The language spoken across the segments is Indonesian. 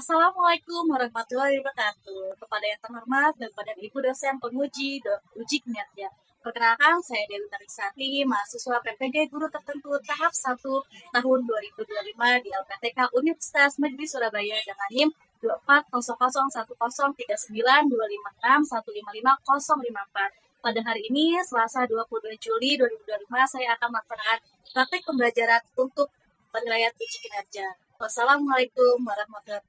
Assalamualaikum warahmatullahi wabarakatuh. Kepada yang terhormat dan kepada Ibu dosen penguji uji kinerja. Perkenalkan, saya Dewi Tarisati, mahasiswa PPG Guru Tertentu tahap 1 tahun 2025 di LPTK Universitas Negeri Surabaya dengan NIM 240010392561550054. Pada hari ini, Selasa 22 Juli 2025, saya akan melaksanakan praktek pembelajaran untuk penilaian uji kinerja. Wassalamualaikum warahmatullahi wabarakatuh.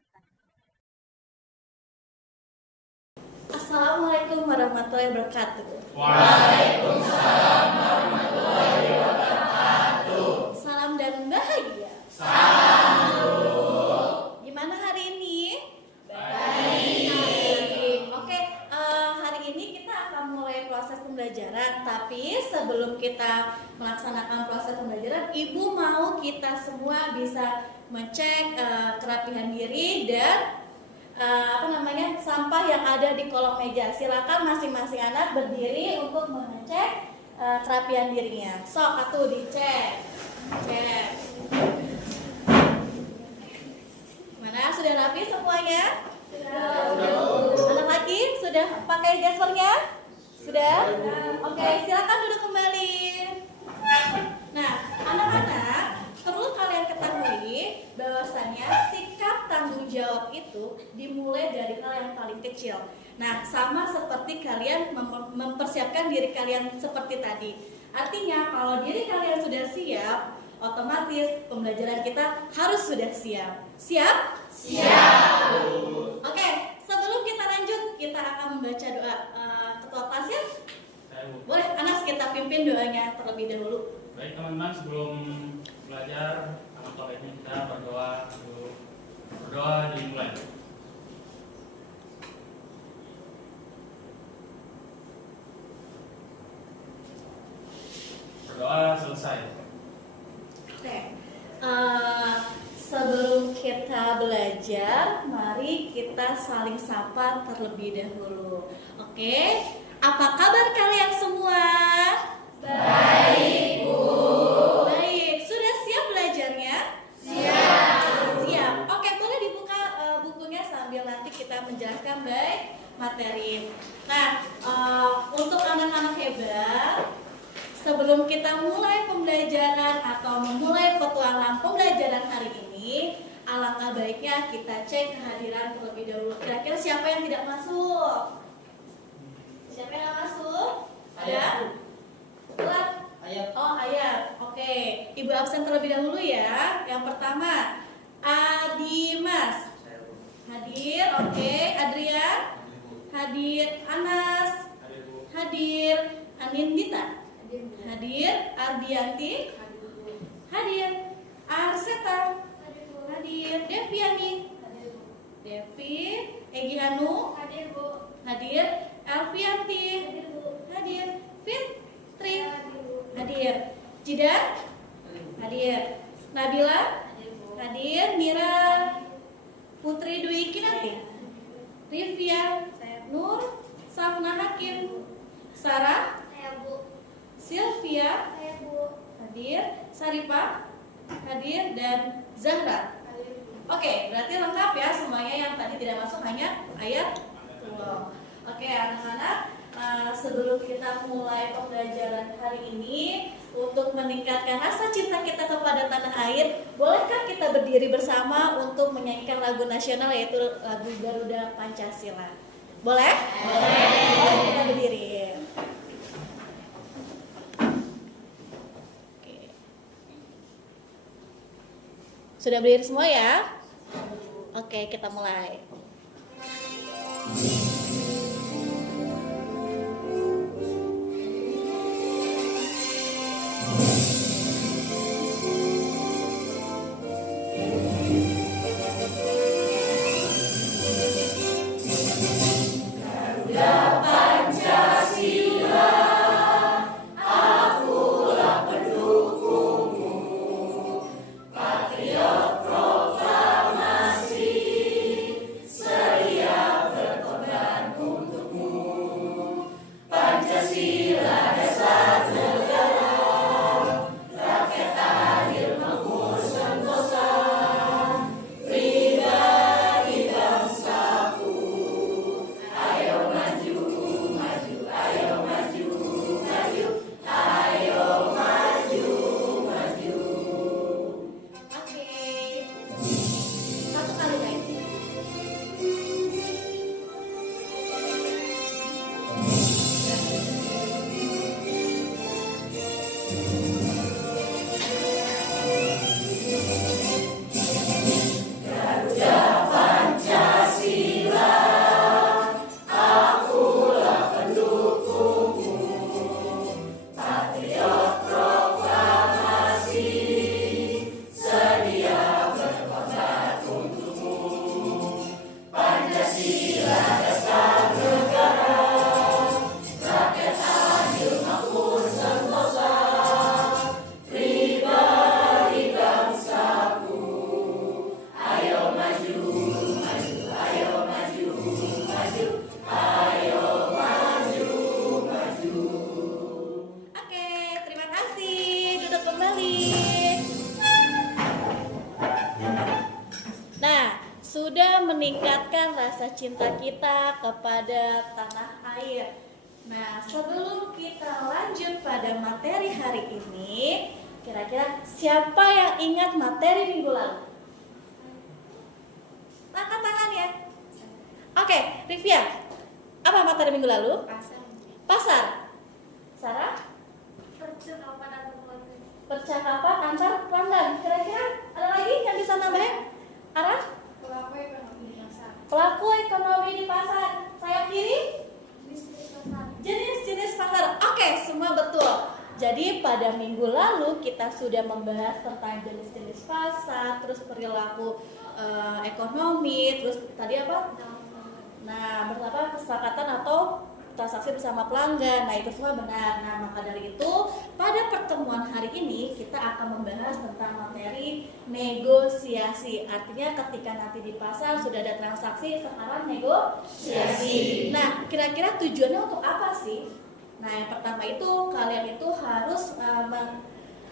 Assalamualaikum warahmatullahi wabarakatuh. Waalaikumsalam warahmatullahi wabarakatuh. Salam dan bahagia. Salam. Gimana hari ini? Baik. Oke, hari ini kita akan mulai proses pembelajaran. Tapi sebelum kita melaksanakan proses pembelajaran, Ibu mau kita semua bisa mengecek kerapihan diri dan sampah yang ada di kolong meja. Silakan masing-masing anak berdiri untuk mengecek kerapihan dirinya. Sok atuh dicek. Cek. Mana sudah rapi semuanya? Sudah. Anak lagi sudah pakai gaspernya? Sudah? Oke, silakan duduk kembali. Nah, anak-anak, perlu kalian ketahui bahwasannya sikap tanggung jawab itu dimulai dari hal yang paling kecil. Nah, sama seperti kalian mempersiapkan diri kalian seperti tadi. Artinya, kalau diri kalian sudah siap, otomatis pembelajaran kita harus sudah siap. Siap? Siap. Oke, sebelum kita lanjut, kita akan membaca doa. Ketua kelas ya? Boleh, Anas kita pimpin doanya terlebih dahulu. Baik teman-teman, sebelum belajar, alangkah baiknya kita berdoa dulu. Berdoa dimulai. Berdoa selesai. Oke, sebelum kita belajar, mari kita saling sapa terlebih dahulu. Oke, apa kabar kalian semua? Baik, Bu. Baik, sudah siap belajarnya? Siap. Siap. Oke, boleh dibuka bukunya sambil nanti kita menjelaskan baik materi. Nah, untuk anak-anak hebat, sebelum kita mulai pembelajaran atau memulai petualang pembelajaran hari ini, alangkah baiknya kita cek kehadiran terlebih dahulu. Kira-kira siapa yang tidak masuk? Siapa yang tidak masuk? Ada? Telat? Oh, Ayat. Oke, Ibu absen terlebih dahulu ya. Yang pertama, Adimas. Hadir, oke. Adrian? Hadir. Anas? Hadir. Anindita? Hadir. Ardianti? Hadir. Arseta? Hadir. Deviani? Devi. Egi Hanu? Hadir. Elvianti? Hadir. Fitri? Hadir. Jidan? Hadir. Nabila? Hadir. Mira? Putri Dwi Kinanti? Rivia? Nur? Safna Hakim? Sarah? Sylvia? Hadir. Saripah? Hadir. Dan Zahra? Oke, berarti lengkap ya semuanya. Yang tadi tidak masuk hanya ayat 10. Oke, anak-anak, sebelum kita mulai pembelajaran hari ini, untuk meningkatkan rasa cinta kita kepada tanah air, bolehkah kita berdiri bersama untuk menyanyikan lagu nasional, yaitu lagu Garuda Pancasila? Boleh? Boleh. Kita berdiri. Oke. Sudah berdiri semua ya? Oke, kita mulai. Seria berkorban sudah meningkatkan rasa cinta kita kepada tanah air. Nah, sebelum kita lanjut pada materi hari ini, kira-kira siapa yang ingat materi minggu lalu? Angkat tangan ya. Oke, Rivia, apa materi minggu lalu? Pasar. Sarah? Percakapan antar pelanggan. Kira-kira ada lagi yang bisa nambahin? Arah? Pelaku ekonomi di pasar. Sayap kiri? Jenis-jenis pasar. Oke, semua betul. Jadi pada minggu lalu kita sudah membahas tentang jenis-jenis pasar, terus perilaku ekonomi, terus tadi apa? Nah, beberapa kesepakatan atau transaksi bersama pelanggan. Nah, itu semua benar. Nah, maka dari itu pada pertemuan hari ini kita akan membahas tentang materi negosiasi. Artinya ketika nanti di pasar sudah ada transaksi, sekarang negosiasi. Nah, kira-kira tujuannya untuk apa sih? Nah, yang pertama itu kalian itu harus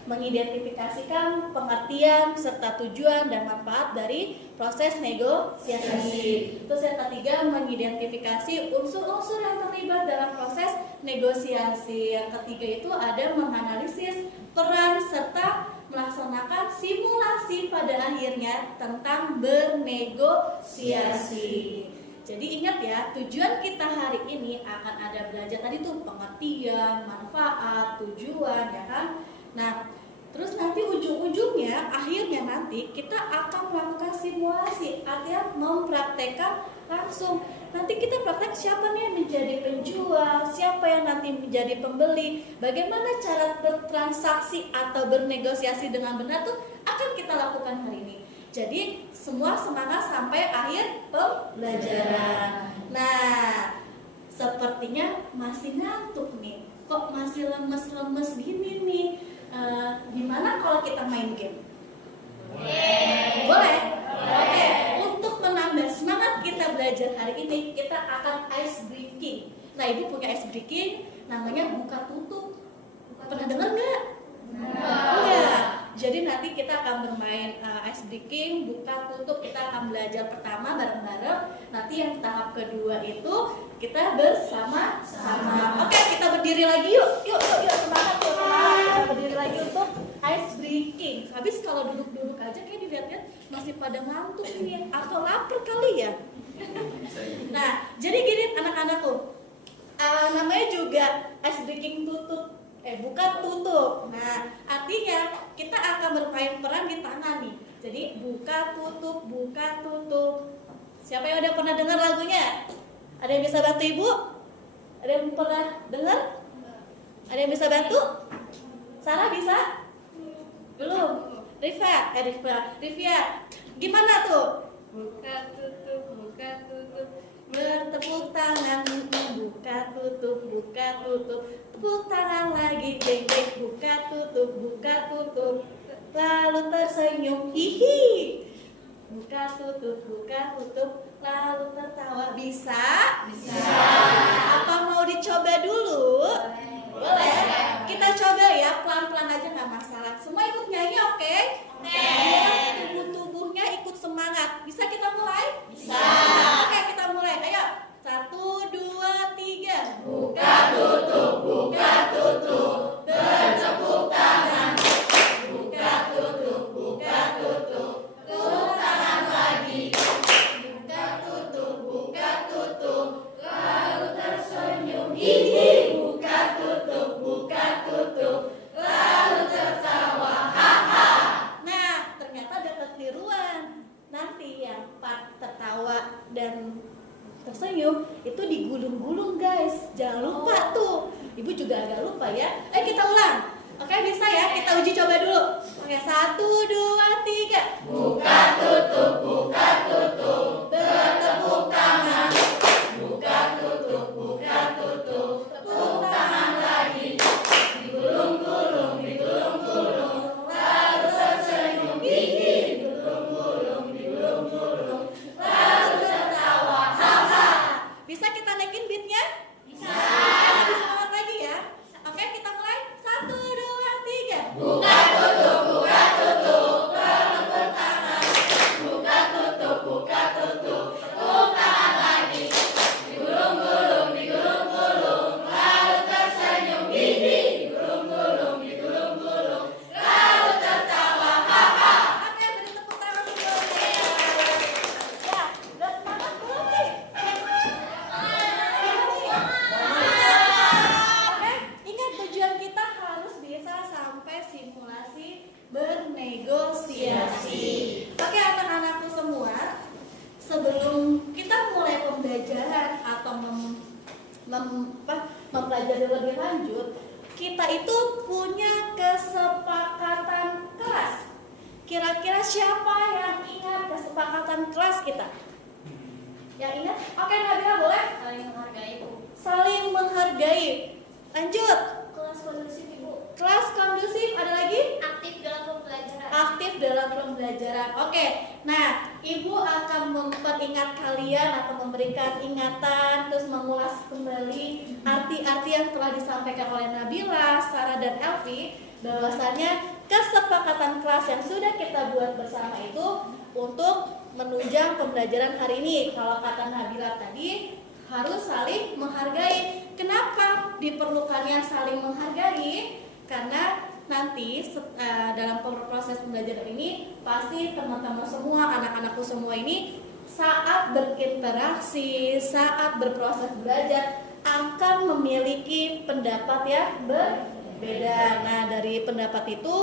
mengidentifikasikan pengertian serta tujuan dan manfaat dari proses negosiasi. Terus yang ketiga, mengidentifikasi unsur-unsur yang terlibat dalam proses negosiasi. Yang ketiga itu ada menganalisis peran serta melaksanakan simulasi pada akhirnya tentang bernegosiasi. Jadi ingat ya, tujuan kita hari ini akan ada belajar tadi tuh pengertian, manfaat, tujuan, ya kan? Nah, terus nanti ujung-ujungnya, akhirnya nanti kita akan melakukan simulasi, artinya mempraktekkan langsung. Nanti kita praktek siapa nih yang menjadi penjual, siapa yang nanti menjadi pembeli, bagaimana cara bertransaksi atau bernegosiasi dengan benar tuh akan kita lakukan hari ini. Jadi semua semangat sampai akhir pembelajaran. Nah, sepertinya masih ngantuk nih. Kok masih lemes-lemes gini nih? Gimana kalau kita main game? Boleh? Oke. Untuk menambah semangat kita belajar hari ini, kita akan ice breaking. Nah, ibu punya ice breaking, namanya buka tutup. Pernah dengar nggak? Enggak. Jadi nanti kita akan bermain ice breaking, buka tutup. Kita akan belajar pertama bareng-bareng. Nanti yang tahap kedua itu kita bersama-sama. Oke, kita berdiri lagi yuk. Yuk, semangat yuk. Kita berdiri lagi untuk ice breaking. Habis kalau duduk-duduk aja kayak dilihat-lihat masih pada ngantuk ini atau lapar kali ya. Nah, jadi gini anak-anakku. Namanya juga ice breaking tutup. Buka tutup. Nah, artinya kita akan bermain peran di tangan nih. Jadi buka tutup, buka tutup. Siapa yang udah pernah dengar lagunya? Ada yang bisa bantu ibu? Ada yang pernah dengar? Ada yang bisa bantu? Sarah bisa? Belum. Rivia, gimana tuh? Buka tutup, buka tutup. Bertepuk tangan, buka tutup, buka tutup. Tepuk tangan lagi, jeng jeng, buka tutup, buka tutup. Lalu tersenyum, hihi. Buka tutup, lalu tertawa. Bisa? Bisa. Apa mau dicoba dulu? Boleh. Kita coba ya, pelan-pelan aja nggak masalah. Semua ikut nyanyi, oke? Biar tubuh-tubuhnya ikut semangat. Bisa kita mulai? Bisa. Oke, kita mulai. Ayo. 1, 2, 3. Buka tutup, buka tutup. Bertepuk tangan. Buka tutup, buka tutup. Tepuk tangan lagi. Buka tutup, buka tutup. Lalu tersenyum, hihi. Buka tutup, buka tutup. Lalu tertawa, haha. Nah, ternyata ada kekeliruan. Nanti yang part tertawa dan tersenyum itu digulung-gulung guys. Jangan lupa tuh. Ibu juga agak lupa ya. Kita ulang. Oke, bisa ya? Kita uji coba dulu. Oke, 1, 2, 3. Buka tutup, buka tutup. Bertepuk tangan. Buka tutup, buka tutup. Tepuk tangan lagi. Digulung-gulung, digulung-gulung. Lalu tersenyum, hihi. Digulung-gulung, digulung-gulung. Lalu tertawa, haha. Bisa kita naikin beatnya? Bisa. Lebih semangat lagi ya. Oke, kita mulai. 1, 2, 3. Buka tutup, buka tutup. Bertepuk tangan. Buka tutup, buka tutup. mempelajari lebih lanjut, kita itu punya kesepakatan kelas. Kira-kira siapa yang ingat kesepakatan kelas kita? Yang ingat? Oke, Nabila boleh? Saling menghargai, Bu. Saling menghargai. Lanjut. Kelas kondusif, Ibu. Kelas kondusif, ada lagi? Aktif dalam pembelajaran. Aktif dalam pembelajaran. Oke, nah Ibu akan memperingat kalian atau memberikan ingatan, terus mengulas kembali arti-arti yang telah disampaikan oleh Nabila, Sarah, dan Elvi, bahwasanya kesepakatan kelas yang sudah kita buat bersama itu untuk menunjang pembelajaran hari ini. Kalau kata Nabila tadi, harus saling menghargai. Kenapa diperlukannya saling menghargai? Karena nanti dalam proses pembelajaran ini pasti teman-teman semua, anak-anakku semua ini saat berinteraksi, saat berproses belajar akan memiliki pendapat yang berbeda. Nah, dari pendapat itu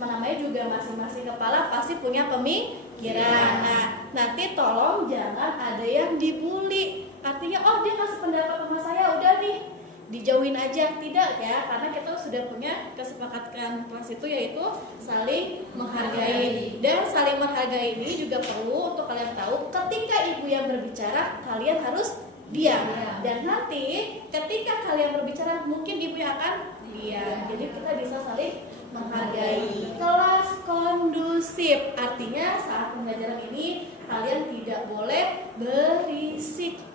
namanya juga masing-masing kepala pasti punya pemikiran. Nah, nanti tolong jangan ada yang dibully. Artinya, oh dia kasih pendapat sama saya, udah nih dijauhin aja. Tidak ya, karena kita sudah punya kesepakatan kelas itu yaitu saling menghargai. Dan saling menghargai ini juga perlu untuk kalian tahu, ketika ibu yang berbicara kalian harus diam. Dan nanti ketika kalian berbicara mungkin ibu yang akan diam. Jadi kita bisa saling menghargai. Kelas kondusif artinya saat pembelajaran ini kalian tidak boleh berisik.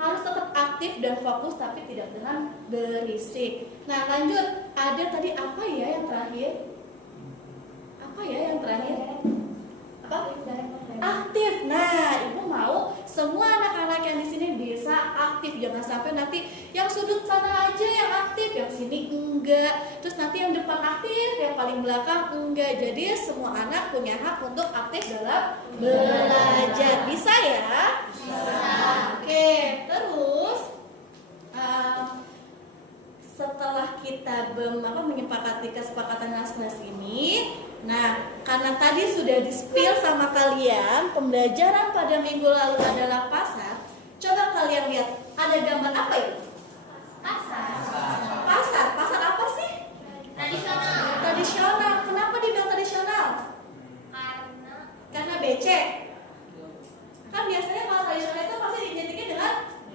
Harus tetap aktif dan fokus tapi tidak dengan berisik. Nah, lanjut. Ada tadi apa ya yang terakhir? Apa ya yang terakhir? Apa? Aktif. Nah, ibu mau semua anak-anak yang di sini bisa aktif. Jangan sampai nanti yang sudut sana aja yang aktif, yang sini enggak. Terus nanti yang depan aktif, yang paling belakang enggak. Jadi semua anak punya hak untuk aktif dalam belajar. Bisa ya? Oke, terus setelah kita menyepakati kesepakatan kelas ini, nah karena tadi sudah di-spill sama kalian, pembelajaran pada minggu lalu adalah pasar. Coba kalian lihat, ada gambar apa itu? Pasar apa sih? Tradisional. Kenapa dibilang tradisional? Karena becek. Kan biasanya kalau tradisional itu pasti identiknya dengan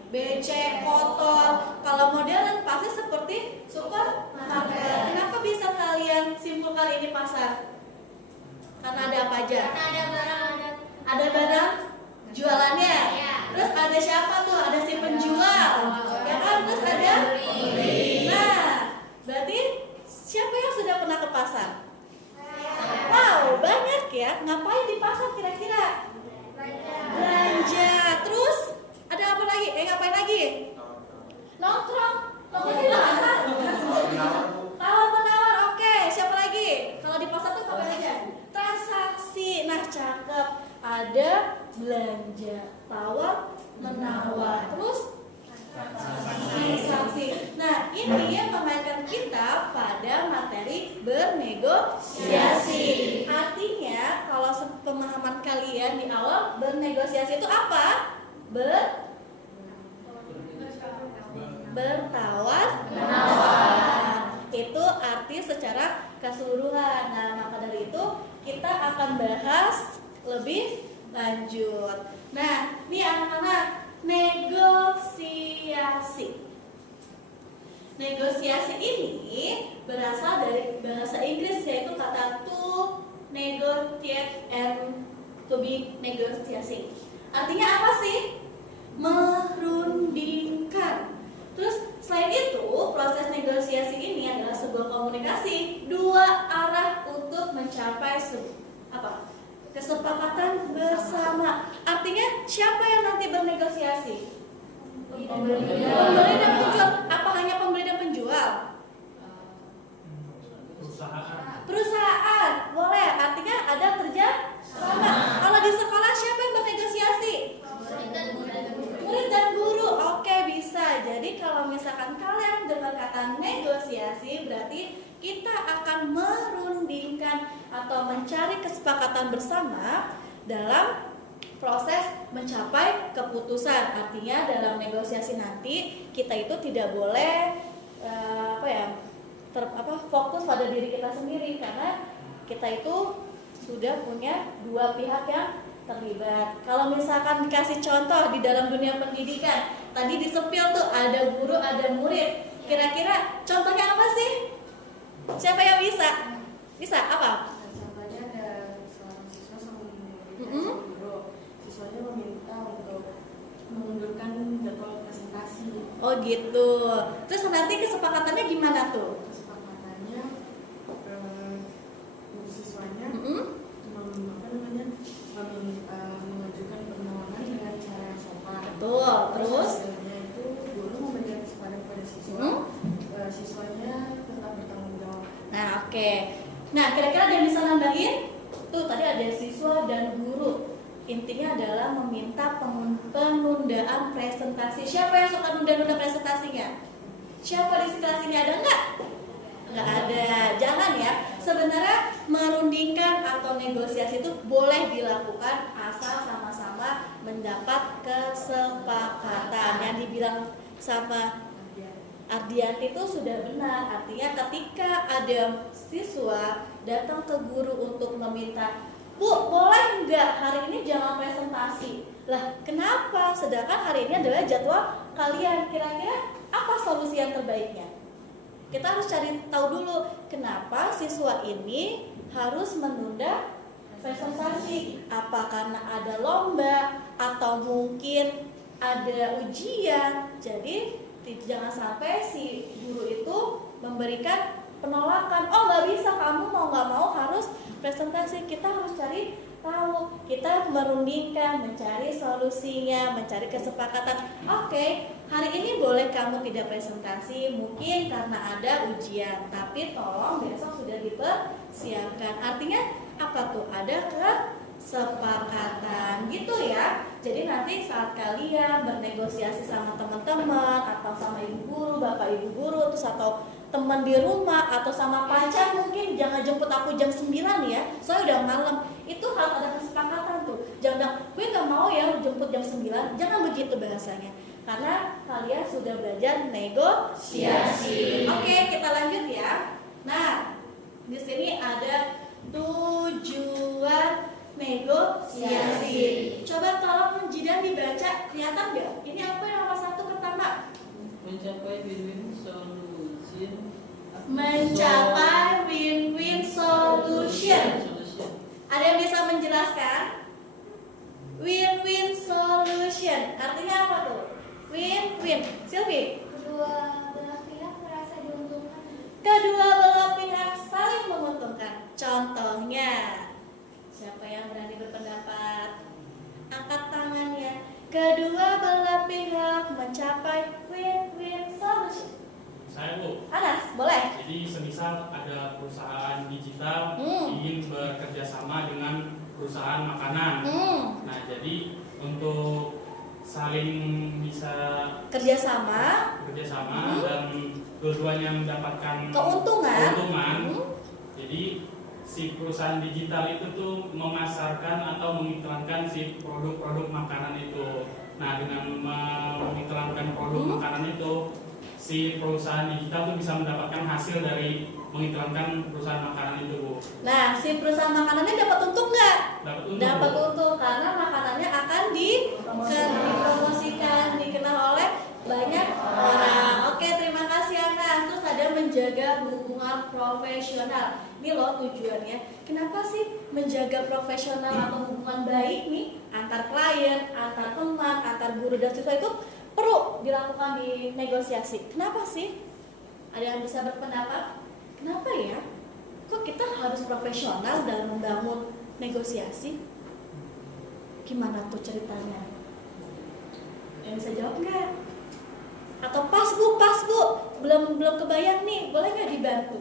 becek, kotor. Kalau modern pasti seperti supermarket. Kenapa bisa kalian simpulkan ini pasar? Karena ada apa aja? Ada barang jualannya. Terus ada siapa tuh? Ada si penjual. Ya kan? Terus ada pembeli. Nah, berarti siapa yang sudah pernah ke pasar? Wow, banyak ya. Ngapain di pasar kira-kira? Belanja. Terus ada apa lagi? Ngapain lagi? Nongkrong. Nongkrong di pasar. Tawar menawar. Oke, siapa lagi? Kalau di pasar tuh ngapain aja? Transaksi. Nah, cakep. Ada belanja, tawar menawar. Terus transaksi. Nah, ini yang memainkan kita pada materi bernegosiasi. Artinya, kalau pemahaman kalian di awal, bernegosiasi itu apa? Bertawar menawar. Itu arti secara keseluruhan. Nah, maka dari itu kita akan bahas lebih lanjut. Nah, ini anak-anak, negosiasi. Negosiasi ini berasal dari bahasa Inggris yaitu kata to negotiate and to be negotiating. Artinya apa sih? Merundingkan. Terus selain itu, proses negosiasi ini adalah sebuah komunikasi dua arah untuk mencapai kesepakatan bersama. Artinya siapa yang nanti bernegosiasi? Pembeli dan penjual. Apa hanya pembeli dan penjual? Perusahaan. Boleh. Artinya ada kerja sama. Kalau di sekolah siapa yang bernegosiasi? Murid dan guru. Oke, bisa. Jadi kalau misalkan kalian dengar kata negosiasi, berarti kita akan merundingkan atau mencari kesepakatan bersama dalam proses mencapai keputusan. Artinya dalam negosiasi nanti kita itu tidak boleh fokus pada diri kita sendiri, karena kita itu sudah punya dua pihak yang terlibat. Kalau misalkan dikasih contoh di dalam dunia pendidikan, tadi disepil tuh ada guru, ada murid. Kira-kira contohnya apa sih? Siapa yang bisa? Bisa apa? Contohnya ada seorang siswa sama murid sama guru. Siswanya meminta untuk mengundurkan jadwal presentasi. Oh gitu. Terus nanti kesepakatannya gimana tuh? Kesepakatannya siswanya mengajukan permohonan dengan cara yang sopan. Betul. Terus hasilnya itu guru memberikan kesempatan kepada siswa, siswanya tetap bertanggung jawab. nah, oke. Nah, kira-kira ada yang bisa nambahin? Tuh tadi ada siswa dan guru. Intinya adalah meminta penundaan presentasi. Siapa yang suka nunda-nunda presentasinya? Siapa di sekitar sini, ada nggak? Nggak ada. Jangan ya. Sebenarnya merundingkan atau negosiasi itu boleh dilakukan asal sama-sama mendapat kesepakatan. Yang dibilang sama Ardianti itu sudah benar. Artinya ketika ada siswa datang ke guru untuk meminta, Bu, boleh nggak hari ini jangan presentasi? Lah, kenapa? Sedangkan hari ini adalah jadwal kalian. Kira-kira apa solusi yang terbaiknya? Kita harus cari tahu dulu kenapa siswa ini harus menunda presentasi. Apa karena ada lomba atau mungkin ada ujian? Jadi jangan sampai si guru itu memberikan penolakan. Oh, nggak bisa, kamu mau nggak mau harus presentasi. Kita harus cari tahu, kita merundingkan, mencari solusinya, mencari kesepakatan. Oke, hari ini boleh kamu tidak presentasi, mungkin karena ada ujian, tapi tolong besok sudah dipersiapkan. Artinya apa tuh? Ada kesepakatan gitu ya. Jadi nanti saat kalian bernegosiasi sama teman-teman atau sama ibu guru, bapak ibu guru, terus atau teman di rumah atau sama pacar, mungkin jangan jemput aku jam 9 ya, soalnya udah malam. Itu harus ada kesepakatan tuh. Jangan bilang, gue gak mau ya lu jemput jam 9. Jangan begitu bahasanya, karena kalian sudah belajar negosiasi. Oke, kita lanjut ya. Nah, di sini ada tujuan negosiasi. Coba tolong Jidan dibaca, kelihatan nggak? Ini apa yang nomor 1 pertama? Mencapai win-win solution. Mencapai win-win solution. Ada yang bisa menjelaskan? Win-win solution artinya apa tuh? Win-win. Silvi? Kedua belah pihak merasa diuntungkan. Kedua belah pihak saling menguntungkan. Contohnya, siapa yang berani berpendapat? Angkat tangannya. Kedua belah pihak mencapai win-win solution. Saya, Bu. Anas, boleh? Jadi semisal ada perusahaan digital ingin bekerja sama dengan perusahaan makanan. Nah, jadi untuk saling bisa Kerjasama dan dua-duanya mendapatkan keuntungan. Jadi si perusahaan digital itu tuh memasarkan atau mengiklankan si produk-produk makanan itu. Nah, dengan mengiklankan produk makanan itu, si perusahaan digital tuh bisa mendapatkan hasil dari mengiklankan perusahaan makanan itu, Bu. Nah, si perusahaan makanannya dapat untung nggak? Dapat untung, Dapat Bu. untung karena makanannya akan dipromosikan, dikenal oleh banyak orang. Oke, terima kasih Anas. Terus ada menjaga hubungan profesional. Ini loh tujuannya. Kenapa sih menjaga profesional atau hubungan baik nih antar klien, antar teman, antar guru dan siswa itu perlu dilakukan di negosiasi? Kenapa sih? Ada yang bisa berpendapat? Kenapa ya? Kok kita harus profesional dalam membangun negosiasi? Gimana tuh ceritanya? Yang bisa jawab nggak? Atau pas bu, belum kebayang nih, boleh nggak dibantu?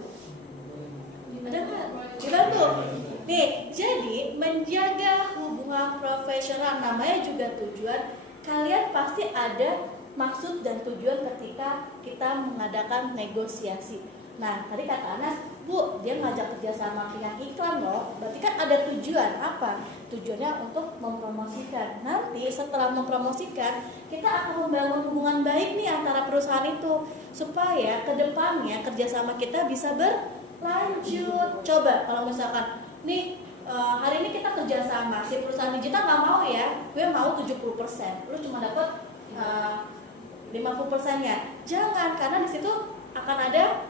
Ada nggak? Dibantu. Nih, jadi menjaga hubungan profesional namanya juga tujuan. Kalian pasti ada maksud dan tujuan ketika kita mengadakan negosiasi. Nah, tadi kata Anas, Bu, dia ngajak kerja sama pihak iklan loh. Berarti kan ada tujuan apa? Tujuannya untuk mempromosikan. Nanti setelah mempromosikan, kita akan membangun hubungan baik nih antara perusahaan itu supaya kedepannya kerjasama kita bisa berlanjut. Coba kalau misalkan nih hari ini kita kerjasama, si perusahaan digital nggak mau ya, gue mau 70%, lu cuma dapat 50%-nya. Jangan, karena di situ akan ada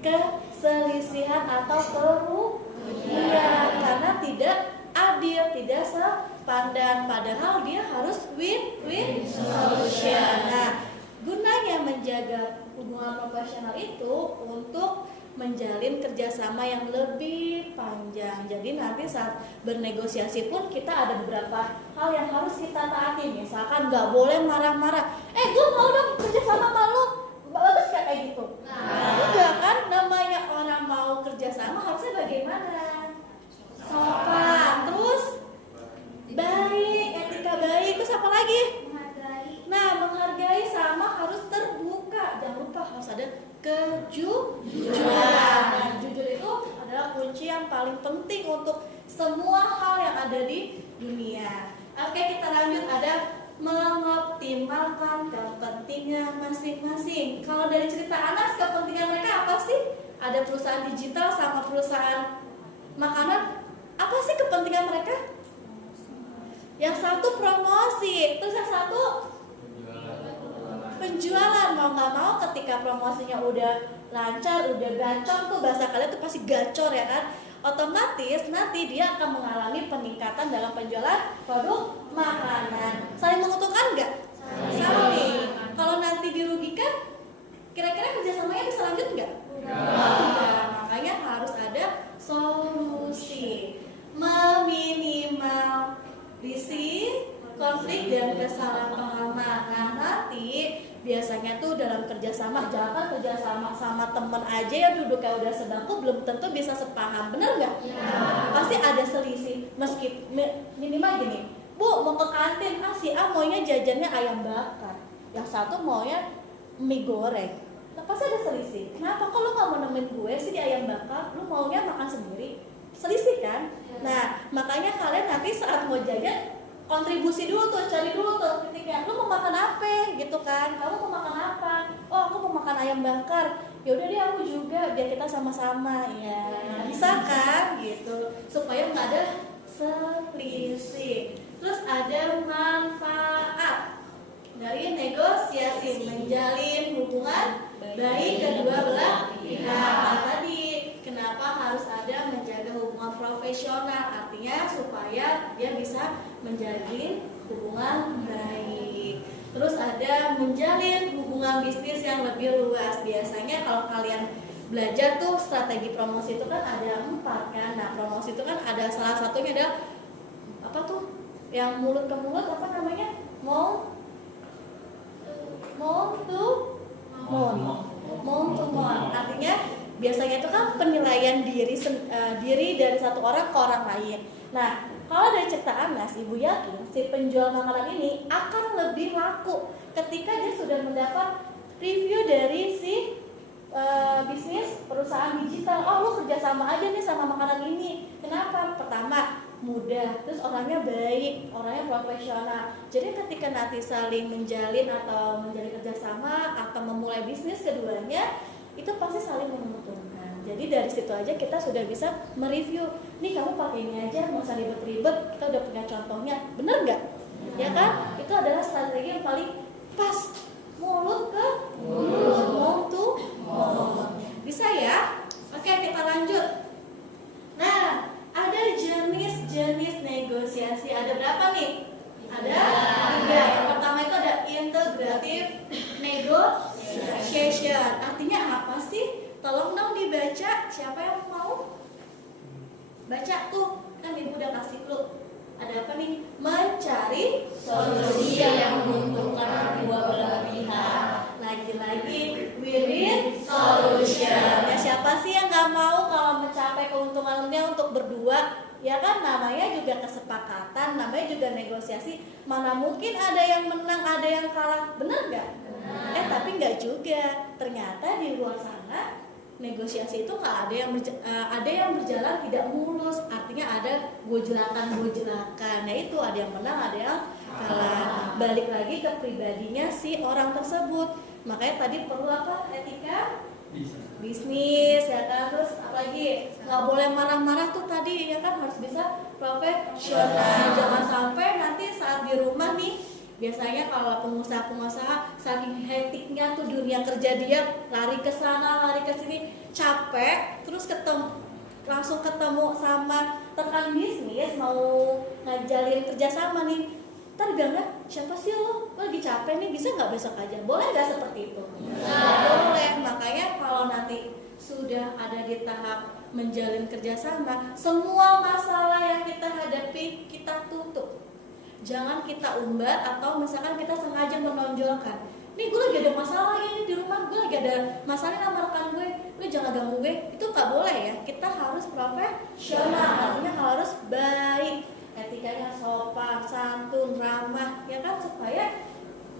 keselisihan atau kerugian karena tidak adil, tidak sepadan, padahal dia harus win-win solution. Nah, gunanya menjaga hubungan profesional itu untuk menjalin kerjasama yang lebih panjang. Jadi nanti saat bernegosiasi pun kita ada beberapa hal yang harus kita taati. Misalkan nggak boleh marah-marah. Gue mau dong kerjasama sama lu. Bagus gak kayak gitu? Enggak kan, namanya orang mau kerjasama harusnya bagaimana? Sopan, terus baik, etika baik, terus apa lagi? Nah, menghargai sama harus terbuka. Jangan lupa harus ada kejujuran. Nah, jujur itu adalah kunci yang paling penting untuk semua hal yang ada di dunia. Oke, kita lanjut. Ada mengoptimalkan kepentingan masing-masing. Kalau dari cerita Anas, kepentingan mereka apa sih? Ada perusahaan digital sama perusahaan makanan. Apa sih kepentingan mereka? Yang satu promosi, terus yang satu penjualan. Mau nggak mau ketika promosinya udah lancar, udah gacor tuh, bahasa kalian tuh pasti gacor ya kan, otomatis nanti dia akan mengalami peningkatan dalam penjualan produk makanan. Saling menguntungkan nggak? Saling. Kalau nanti dirugikan, kira-kira kerjasamanya bisa lanjut nggak? Enggak. Makanya harus ada solusi, meminimalisir konflik dan kesalahpahaman. Nah, nanti biasanya tuh dalam kerjasama, jangan kerjasama sama temen aja yang duduknya udah sebangku belum tentu bisa sepaham, bener nggak? Pasti ada selisih. Meski minimal gini, Bu mau ke kantin, si A maunya jajannya ayam bakar, yang satu maunya mie goreng. Nah, pasti ada selisih. Kenapa? Kok lu nggak mau nemenin gue sih di ayam bakar? Lu maunya makan sendiri? Selisih kan? Nah, makanya kalian nanti saat mau jajan kontribusi dulu tuh, cari dulu tuh titiknya. Lu mau makan apa? Gitu kan? Kamu mau makan apa? Oh, aku mau makan ayam bakar. Ya udah deh, aku juga, biar kita sama-sama ya. Bisa kan? Gitu. Supaya nggak ada selisih. Terus ada manfaat dari negosiasi, menjalin hubungan baik kedua belah pihak. Nah, tadi kenapa harus ada menjaga hubungan profesional? Artinya supaya dia bisa menjalin hubungan baik. Terus ada menjalin hubungan bisnis yang lebih luas. Biasanya kalau kalian belajar tuh strategi promosi itu kan ada 4 kan. Nah, promosi itu kan ada salah satunya ada apa tuh? Yang mulut ke mulut apa namanya? Mouth to mouth. Artinya biasanya itu kan penilaian diri dari satu orang ke orang lain. Nah, kalau dari cerita Anas, Ibu yakin si penjual makanan ini akan lebih laku ketika dia sudah mendapat review dari si bisnis perusahaan digital. Oh, lu kerjasama aja nih sama makanan ini. Kenapa? Pertama, mudah, terus orangnya baik, orangnya profesional. Jadi ketika nanti saling menjalin atau menjalin kerjasama atau memulai bisnis keduanya, itu pasti saling menguntungkan. Jadi dari situ aja kita sudah bisa mereview. Nih kamu pakai ini aja, nggak usah ribet-ribet. Kita udah punya contohnya, bener nggak? Ya kan? Itu adalah strategi yang paling pas. Mulut ke mulut, mouth to mouth. Bisa ya? Oke, kita lanjut. Nah, ada jenis-jenis negosiasi. Ada berapa nih? Ada 3. Yang pertama itu ada integrative negotiation. Artinya apa sih? Tolong dong dibaca. Siapa yang mau baca tuh? Kan Ibu udah kasih clue. Ada apa nih? Mencari solusi yang menguntungkan kedua belah pihak. Lagi-lagi win-win solution. Ya, siapa sih yang nggak mau kalau mencapai keuntungannya untuk berdua? Ya kan, namanya juga kesepakatan, namanya juga negosiasi. Mana mungkin ada yang menang, ada yang kalah, bener nggak? Tapi nggak juga. Ternyata di luar sana negosiasi itu nggak ada yang berjalan tidak mulus. Artinya ada gojelakan. Nah itu ada yang menang, ada yang kalah. Balik lagi ke pribadinya si orang tersebut. Makanya tadi perlu apa? Etika bisnis ya kan. Terus apalagi nggak boleh marah-marah tuh tadi ya kan, harus bisa profesional. Jangan sampai nanti saat di rumah nih, biasanya kalau pengusaha saking hektiknya tuh dunia kerja dia lari ke sana lari ke sini, capek, terus langsung ketemu sama rekan bisnis mau ngajalin kerjasama nih, ntar bilangnya siapa sih lo lagi capek nih, bisa nggak besok aja? Boleh nggak seperti itu? Boleh. Makanya kalau nanti sudah ada di tahap menjalin kerjasama, semua masalah yang kita hadapi kita tutup. Jangan kita umbar atau misalkan kita sengaja menonjolkan. Nih gue lagi ada masalah ini di rumah, gue lagi ada masalah sama rekan gue jangan ganggu gue. Itu nggak boleh ya. Kita harus profesional, artinya harus baik, etikanya sopan, santun, ramah, ya kan, supaya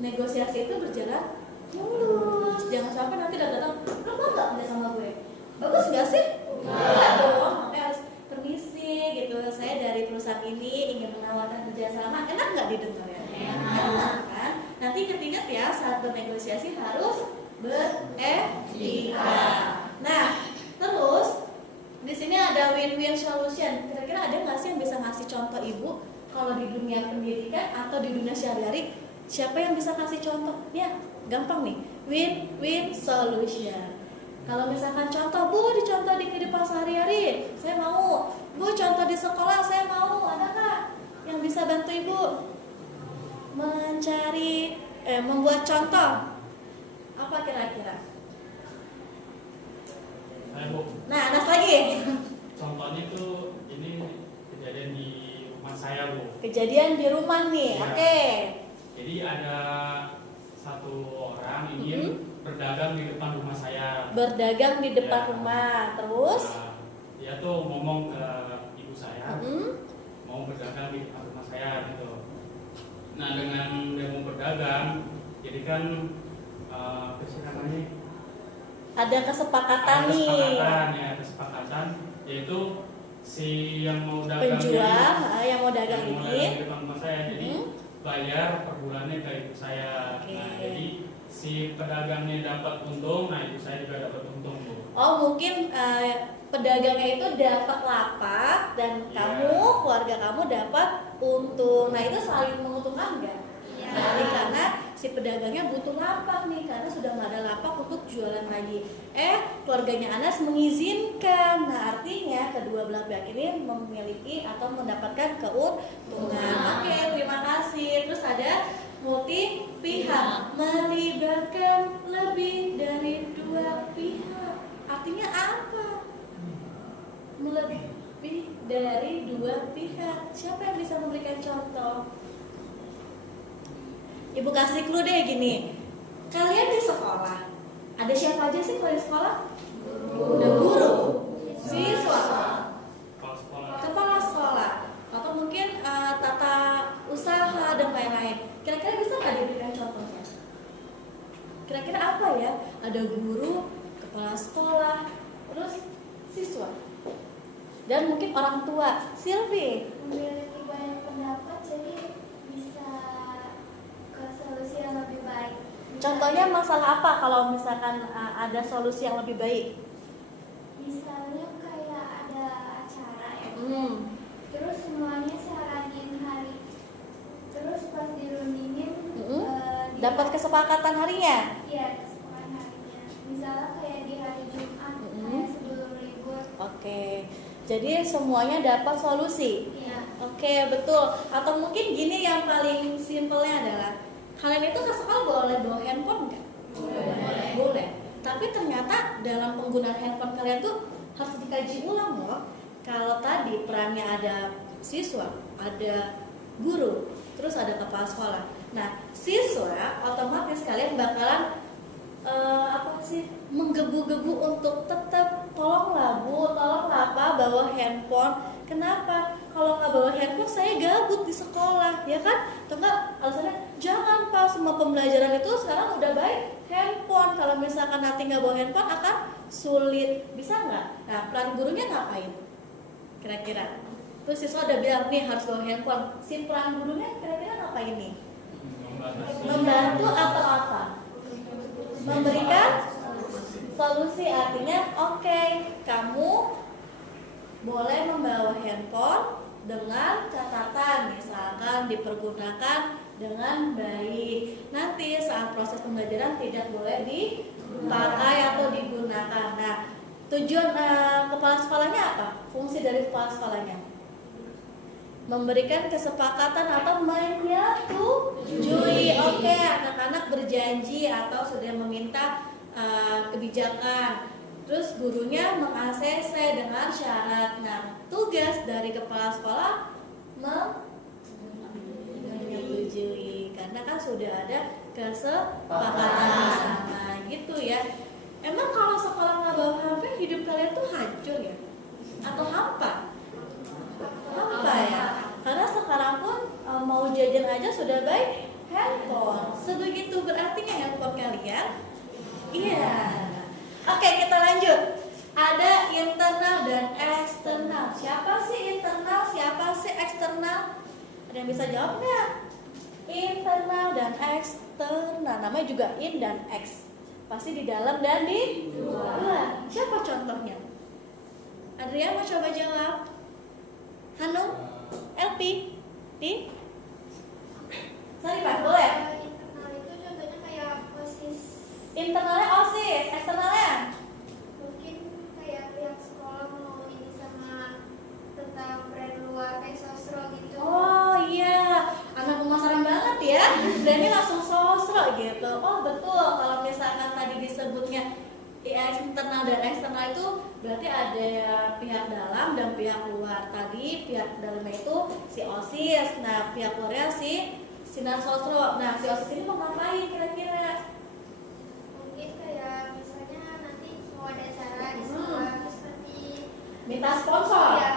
negosiasi itu berjalan mulus. Jangan sampai nanti datang, lo mau nggak kerja sama gue? Bagus nggak sih? Enggak dong. Makanya harus permisi gitu, saya dari perusahaan ini ingin menawarkan kerjasama. Enak nggak didengar ya? Enak kan? Nanti ingat-ingat ya, saat bernegosiasi harus beretika. Nah, terus di sini ada win-win solution. Kira-kira ada nggak sih yang bisa ngasih contoh ibu kalau di dunia pendidikan atau di dunia sehari-hari? Siapa yang bisa kasih contoh? Ya, gampang nih. Win-win solution. Kalau misalkan contoh, Bu, dicontoh di kehidupan sehari-hari, saya mau. Bu, contoh di sekolah, saya mau. Ada nggak yang bisa bantu Ibu membuat contoh? Apa kira-kira? Bu. Nah, Anas lagi. Contohnya tuh ini kejadian di rumah saya, Bu. Kejadian di rumah nih, Ya. Oke. Jadi ada satu orang ingin berdagang di depan rumah saya. Berdagang di depan Ya. rumah, terus? Nah, dia tuh ngomong ke ibu saya, mau berdagang di depan rumah saya gitu. Nah, dengan dia mau berdagang, jadi kan apa sih namanya? Ada kesepakatan Ada nih. kesepakatan, yaitu si yang mau dagang Penjual yang mau dagang yang mau ini. dagang di depan rumah saya, jadi bayar per bulannya ke ibu saya. Oke. Nah, jadi si pedagangnya dapat untung, nah ibu saya juga dapat untung, Bu. Oh, mungkin pedagangnya itu dapat lapak dan Iya. kamu, keluarga kamu dapat untung. Nah, itu saling menguntungkan nggak? Jadi karena si pedagangnya butuh lapak nih, karena sudah nggak ada lapak untuk jualan lagi. Keluarganya Anas mengizinkan. Nah, artinya kedua belah pihak ini memiliki atau mendapatkan keuntungan. Oke, terima kasih. Terus ada multi pihak, melibatkan lebih dari dua pihak. Artinya apa? Lebih dari dua pihak. Siapa yang bisa memberikan contoh? Ibu kasih clue deh gini. Kalian di sekolah, ada siapa aja sih kalau di sekolah? Ada guru, siswa, Kalau sekolah kepala sekolah, atau mungkin tata usaha dan lain-lain. Kira-kira bisa nggak diberikan contohnya? Kira-kira apa ya? Ada guru, kepala sekolah, terus siswa, dan mungkin orang tua. Silvi, Memiliki banyak pendapat, jadi bisa ke solusi yang lebih baik. contohnya masalah apa kalau misalkan ada solusi yang lebih baik? Misalnya kayak ada acara ya, terus semuanya saranin hari, terus pas dirundingin Dapat kesepakatan harinya. Iya, kesepakatan harinya. Misalnya kayak di hari Jumat, kayak sebelum libur. Oke, jadi semuanya dapat solusi. Iya. Oke, betul. Atau mungkin gini, yang paling simpelnya adalah kalian itu ke sekolah boleh bawa handphone nggak? Boleh. Tapi ternyata dalam penggunaan handphone kalian tuh harus dikaji ulang loh. Kalau tadi perannya ada siswa, ada guru, terus ada kepala sekolah. Nah, siswa otomatis kalian bakalan menggebu-gebu untuk tetap tolonglah Bu, tolonglah Pak bawa handphone. Kenapa? kalau nggak bawa handphone saya gabut di sekolah, ya kan? Atau enggak alasannya jangan Pak, semua pembelajaran itu sekarang udah baik handphone. Kalau misalkan nanti nggak bawa handphone akan sulit, bisa nggak? Nah, peran gurunya ngapain? Kira-kira? Terus siswa udah bilang nih harus bawa handphone. Si peran gurunya kira-kira ngapain nih? Membantu atau apa? Memberikan solusi, artinya oke, kamu boleh membawa handphone dengan catatan, misalkan dipergunakan dengan baik. Nanti saat proses pembelajaran tidak boleh dipakai atau digunakan. Nah, tujuan kepala sekolahnya apa? Fungsi dari kepala sekolahnya memberikan kesepakatan atau menyetujui. Oke, anak-anak berjanji atau sudah meminta kebijakan. Terus gurunya meng-ACC dengan syarat. Nah, tugas dari kepala sekolah menyetujui karena kan sudah ada kesepakatan bersama gitu ya. Emang kalau sekolah nggak bawa HP, hidup kalian tuh hancur ya? Atau hampa? Hampa ya? Karena sekarang pun mau jajan aja sudah baik handphone. Sebegitu berartinya handphone kalian. Iya. Oke, kita lanjut. Ada internal dan eksternal. Siapa sih internal? Siapa sih eksternal? Ada yang bisa jawab nggak? Internal dan eksternal. Namanya juga in dan ex. Pasti di dalam dan di luar. Siapa contohnya? Adrian mau coba jawab? Hanum? LP? Di? Sorry Pak, boleh? Internal itu contohnya kayak OSIS. Internalnya OSIS, eksternalnya? Mungkin kayak pihak sekolah mau ini sama tentang brand luar kayak sosro gitu. Oh iya, anak pemasaran banget ya. Brandnya langsung sosro gitu. Oh betul, kalau misalkan tadi disebutnya internal dan eksternal itu berarti ada pihak dalam dan pihak luar. Tadi pihak dalamnya itu si OSIS, nah pihak luarnya si Sinar Sosro. Nah si OSIS ini mau ngapain kira-kira? Mungkin kayak misalnya nanti mau ada acara di sekolah seperti Minta sponsor. ya.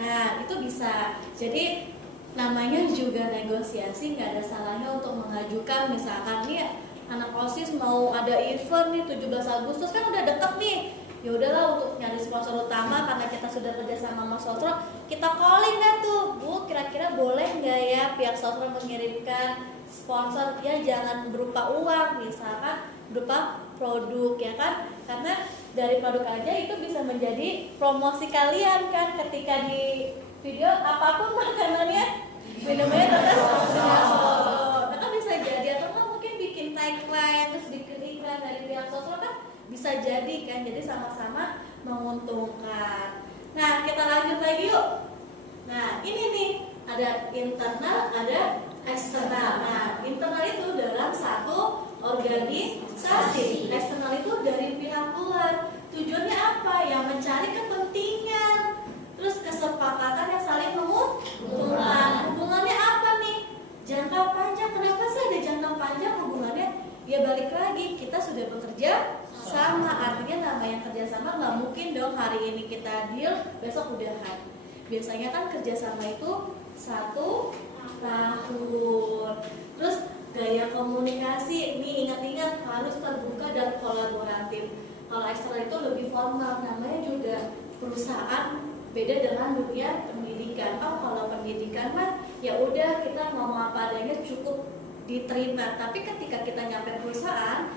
Nah itu bisa. Jadi namanya juga negosiasi, nggak ada salahnya untuk mengajukan misalkan nih anak OSIS mau ada event nih 17 Agustus kan udah deket nih. Ya udahlah untuk nyari sponsor utama karena kita sudah kerja sama Sosro, kita calling dah tuh, Bu, kira-kira boleh nggak ya pihak Sosro mengirimkan sponsor ya, jangan berupa uang, misalkan berupa produk ya kan, karena dari produk aja itu bisa menjadi promosi kalian kan ketika di video apapun makanannya minumannya terus Sosro. Nah kan bisa jadi atau nggak mungkin bikin tagline terus bikin iklan dari pihak Sosro kan bisa jadi kan, jadi sama-sama menguntungkan. Nah kita lanjut lagi yuk. Nah ini nih ada internal ada eksternal. Nah internal itu dalam satu organisasi, eksternal itu dari pihak luar. Tujuannya apa? Yang mencari kepentingan, terus kesepakatan yang saling menguntungkan. Hubungannya apa nih? Jangka panjang. Kenapa sih ada jangka panjang hubungannya? Ya balik lagi, kita sudah bekerja sama, artinya namanya kerja sama nggak mungkin dong hari ini kita deal, besok udahan. Biasanya kan kerjasama itu 1 tahun. Terus gaya komunikasi, ini ingat-ingat harus terbuka dan kolaboratif. Kalau eksternal itu lebih formal, namanya juga perusahaan, beda dengan dunia pendidikan. Oh kalau pendidikan mah ya udah kita ngomong apa adanya cukup diterima. Tapi ketika kita nyampe perusahaan,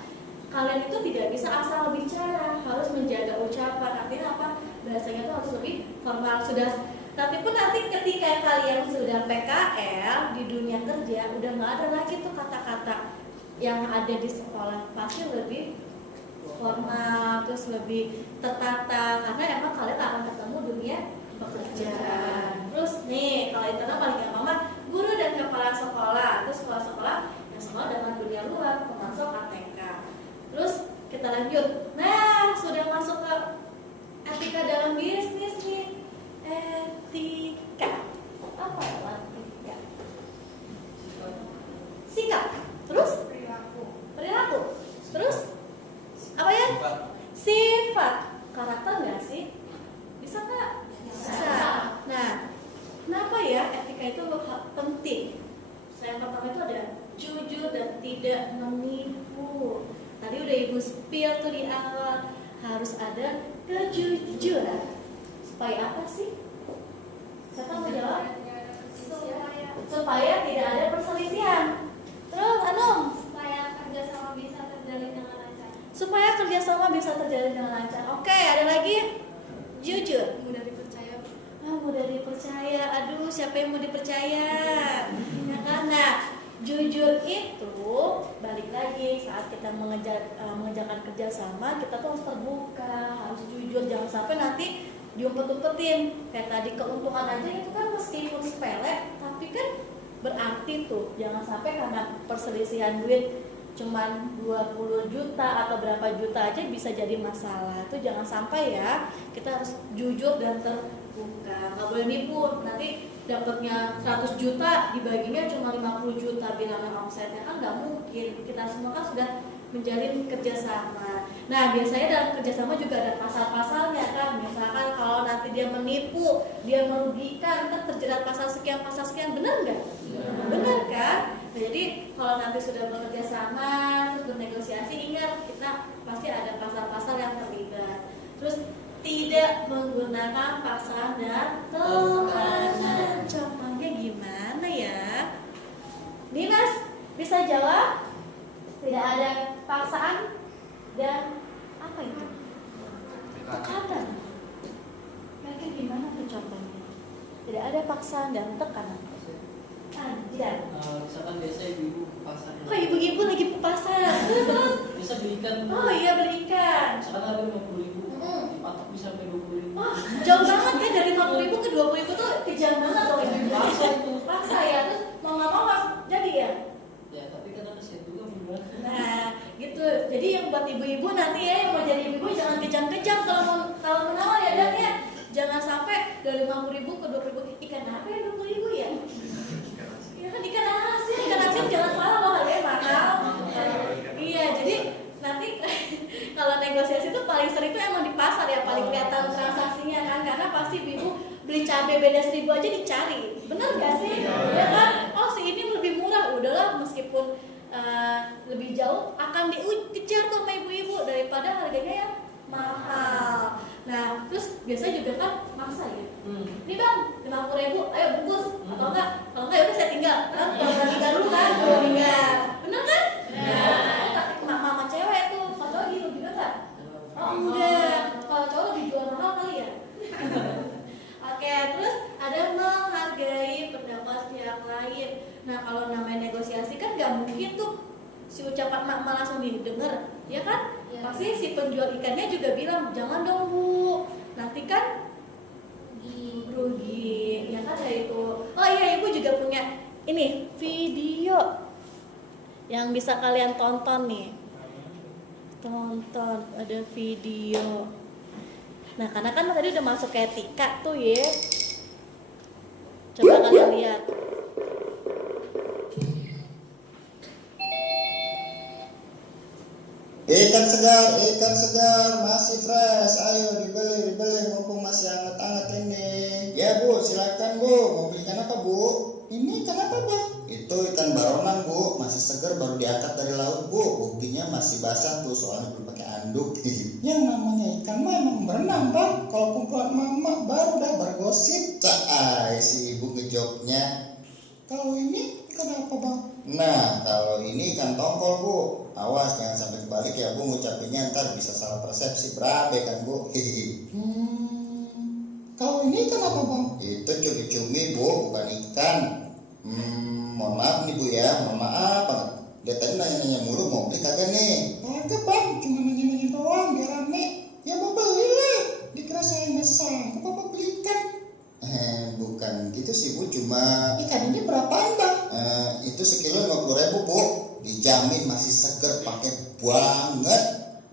kalian itu tidak bisa asal bicara, harus menjaga ucapan. Artinya apa? Bahasanya itu harus lebih formal. Sudah, tapi pun nanti ketika kalian sudah PKL di dunia kerja, udah nggak ada lagi tuh kata-kata yang ada di sekolah. Pasti lebih formal, terus lebih tertata, karena emang kalian akan ketemu dunia pekerjaan. Terus nih, kalau internal paling gampang mah guru dan kepala sekolah, terus kepala sekolah yang sekolah dengan dunia luar, termasuk ATK. Terus kita lanjut. Nah, sudah masuk ke etika dalam bisnis nih. Etika. Apa etika? Sikap. Terus perilaku. Terus apa ya? Sifat. Karakter nggak sih? Bisa nggak? Bisa. Nah, kenapa tidak menipu. Tadi udah Ibu spill tuh di awal, harus ada kejujuran. Supaya apa sih? Siapa mau jawab? Supaya tidak ada perselisihan. Terus Anum, supaya kerjasama bisa terjalin dengan lancar. supaya kerjasama bisa terjalin dengan lancar. Oke, ada lagi? Jujur. Mudah dipercaya. Mudah dipercaya. Aduh, siapa yang mau dipercaya? Ya kan? Nah, jujur itu balik lagi saat kita mengerjakan kerjasama, kita tuh harus terbuka, harus jujur, jangan sampai nanti diumpet-umpetin. Kayak tadi keuntungan aja itu kan meskipun sepele, tapi kan berarti tuh. Jangan sampai karena perselisihan duit cuman 20 juta atau berapa juta aja bisa jadi masalah. Itu jangan sampai ya. Kita harus jujur dan terbuka. Nggak boleh nipu. Nanti dapatnya 100 juta dibaginya cuma 50 juta bilangan omsetnya, kan nggak mungkin. Kita semua kan sudah menjalin kerjasama. Nah, biasanya dalam kerjasama juga ada pasal-pasalnya kan. Misalkan kalau nanti dia menipu, dia merugikan, kan terjerat pasal sekian, benar nggak? Benar kan? Nah, jadi kalau nanti sudah bekerja sama, terus bernegosiasi, ingat kita pasti ada pasal-pasal yang terlibat. Terus tidak menggunakan paksaan dan tekanan. Contohnya gimana ya? Dimas bisa jawab? Tidak ada paksaan dan apa itu? Tekanan. Mereka gimana tuh contohnya? Tidak ada paksaan dan tekanan. Tidak. Misalkan biasa ibu-ibu ke pasar. Oh, ibu-ibu lagi ke pasar. Terus Bisa beli ikan. oh iya, beli ikan. Misalkan harga 50.000, dipatok bisa sampai 20.000. Oh, jauh banget ya, dari 50.000 ke 20.000 tuh kejam banget loh ibu. Paksa itu. Paksa ya, terus mau nggak mau harus jadi ya. Ya, tapi kadang kasihan juga membuat. Nah, gitu. Jadi yang buat ibu-ibu nanti ya yang mau jadi ibu jangan kejam-kejam kalau menawar ya, Dan ya. Jangan sampai dari 50.000 ke 20.000. Ikan apa ya 20.000 ya? Ya kan ikan asin jangan salah loh, harganya mahal. Iya, jadi nanti kalau negosiasi itu paling sering itu emang di pasar ya, paling kelihatan transaksinya kan, karena pasti ibu beli cabai beda 1.000 aja dicari, bener gak sih? Ya kan? Oh si ini lebih murah, udahlah meskipun lebih jauh akan dikejar tuh sama ibu-ibu daripada harganya yang mahal. Nah terus biasanya juga kan maksa ya. Ini bang 50.000, ayo bungkus atau enggak? Kalau enggak ya udah saya tinggal. Kan kalau tinggal dulu kan, tinggal. Bener kan? Mama cewek tuh, kalau cowok gitu juga nggak? Oh enggak, kalau cowok lebih jual mahal kali ya. Oke, terus ada menghargai pendapat yang lain. Nah kalau namanya negosiasi kan nggak mungkin tuh si ucapan mama langsung didengar, ya kan? Ya. Pasti si penjual ikannya juga bilang jangan dong bu, nanti kan rugi, ya kan ya itu. Oh iya, ibu juga punya ini video yang bisa kalian tonton nih. Tonton, ada video. Nah karena kan tadi udah masuk ke etika tuh ya. Coba kalian lihat. Ikan segar, masih fresh. Ayo dibeli, mumpung masih hangat-hangat ini. Ya bu, silakan bu. Mau beli ikan apa bu? Ini ikan apa bang? Itu ikan baronang bu, masih segar, baru diangkat dari laut bu. Buktinya masih basah tuh, soalnya belum pakai anduk. Yang namanya ikan mah emang berenang bang. Kalau kumpulan mama baru dah bergosip. Caai si ibu ngejawabnya. Kalau ini ikan apa bang? Nah, kalau ini ikan tongkol bu. Awas jangan sampai kebalik ya bu, ngucapinnya ntar bisa salah persepsi berabe kan bu. Kalau ini ikan apa bang? Itu cumi-cumi bu, bukan ikan. Mohon maaf nih bu ya, mohon maaf banget. Dia tadi nanya-nanya mulu mau beli kagak nih? Kagak bang, cuma nanya-nanya doang biar rame. Ya mau beli lah, dikira saya ngesang, apa beli ikan? Bukan gitu sih bu, cuma ikan ini berapaan bang? Itu sekilo 50.000 bu, dijamin masih seger, pakai banget.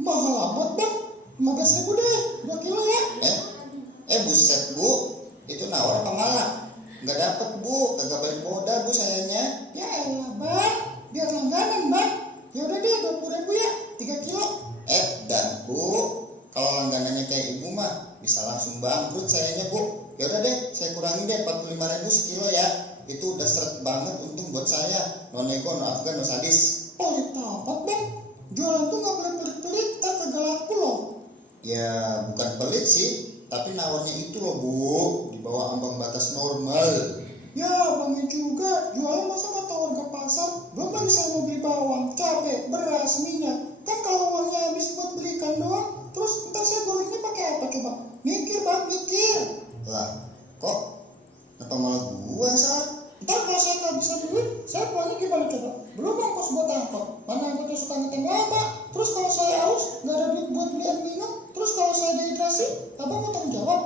Mahal amat bang, 15.000 deh, 2 kilo ya. Buset bu, itu nawar apa malah? Nggak dapet bu, kagak balik modal bu sayanya. Ya elah bang, biar langganan bang. Ya udah deh 20.000 ya, 3 kilo. Dan bu, kalau langganannya kayak ibu mah bisa langsung bangkrut sayanya bu. Ya udah deh, saya kurangi deh 45.000 sekilo ya. Itu udah seret banget untung buat saya. saya, no nego, no afgan, no sadis. Pelit apa bang? Jualan tuh nggak boleh pelit-pelit, tak kagak laku loh. Ya bukan pelit sih, tapi nawarnya itu loh bu, di bawah ambang batas normal. Ya abangnya juga, jualan masa nggak tahu harga pasar? Belum lagi saya mau beli bawang, cabai, beras, minyak. Kan kalau uangnya habis buat beli ikan doang, terus ntar saya gorengnya pakai apa coba? Mikir bang, mikir. Lah, kok? Kenapa malah gua sah? Ntar kalau saya nggak bisa duit, saya pulangnya gimana coba? Belum ongkos buat angkot, mana angkotnya suka ngetem lama. Terus kalau saya haus, nggak ada duit buat beli air minum. Terus kalau saya dehidrasi, abang mau tanggung jawab?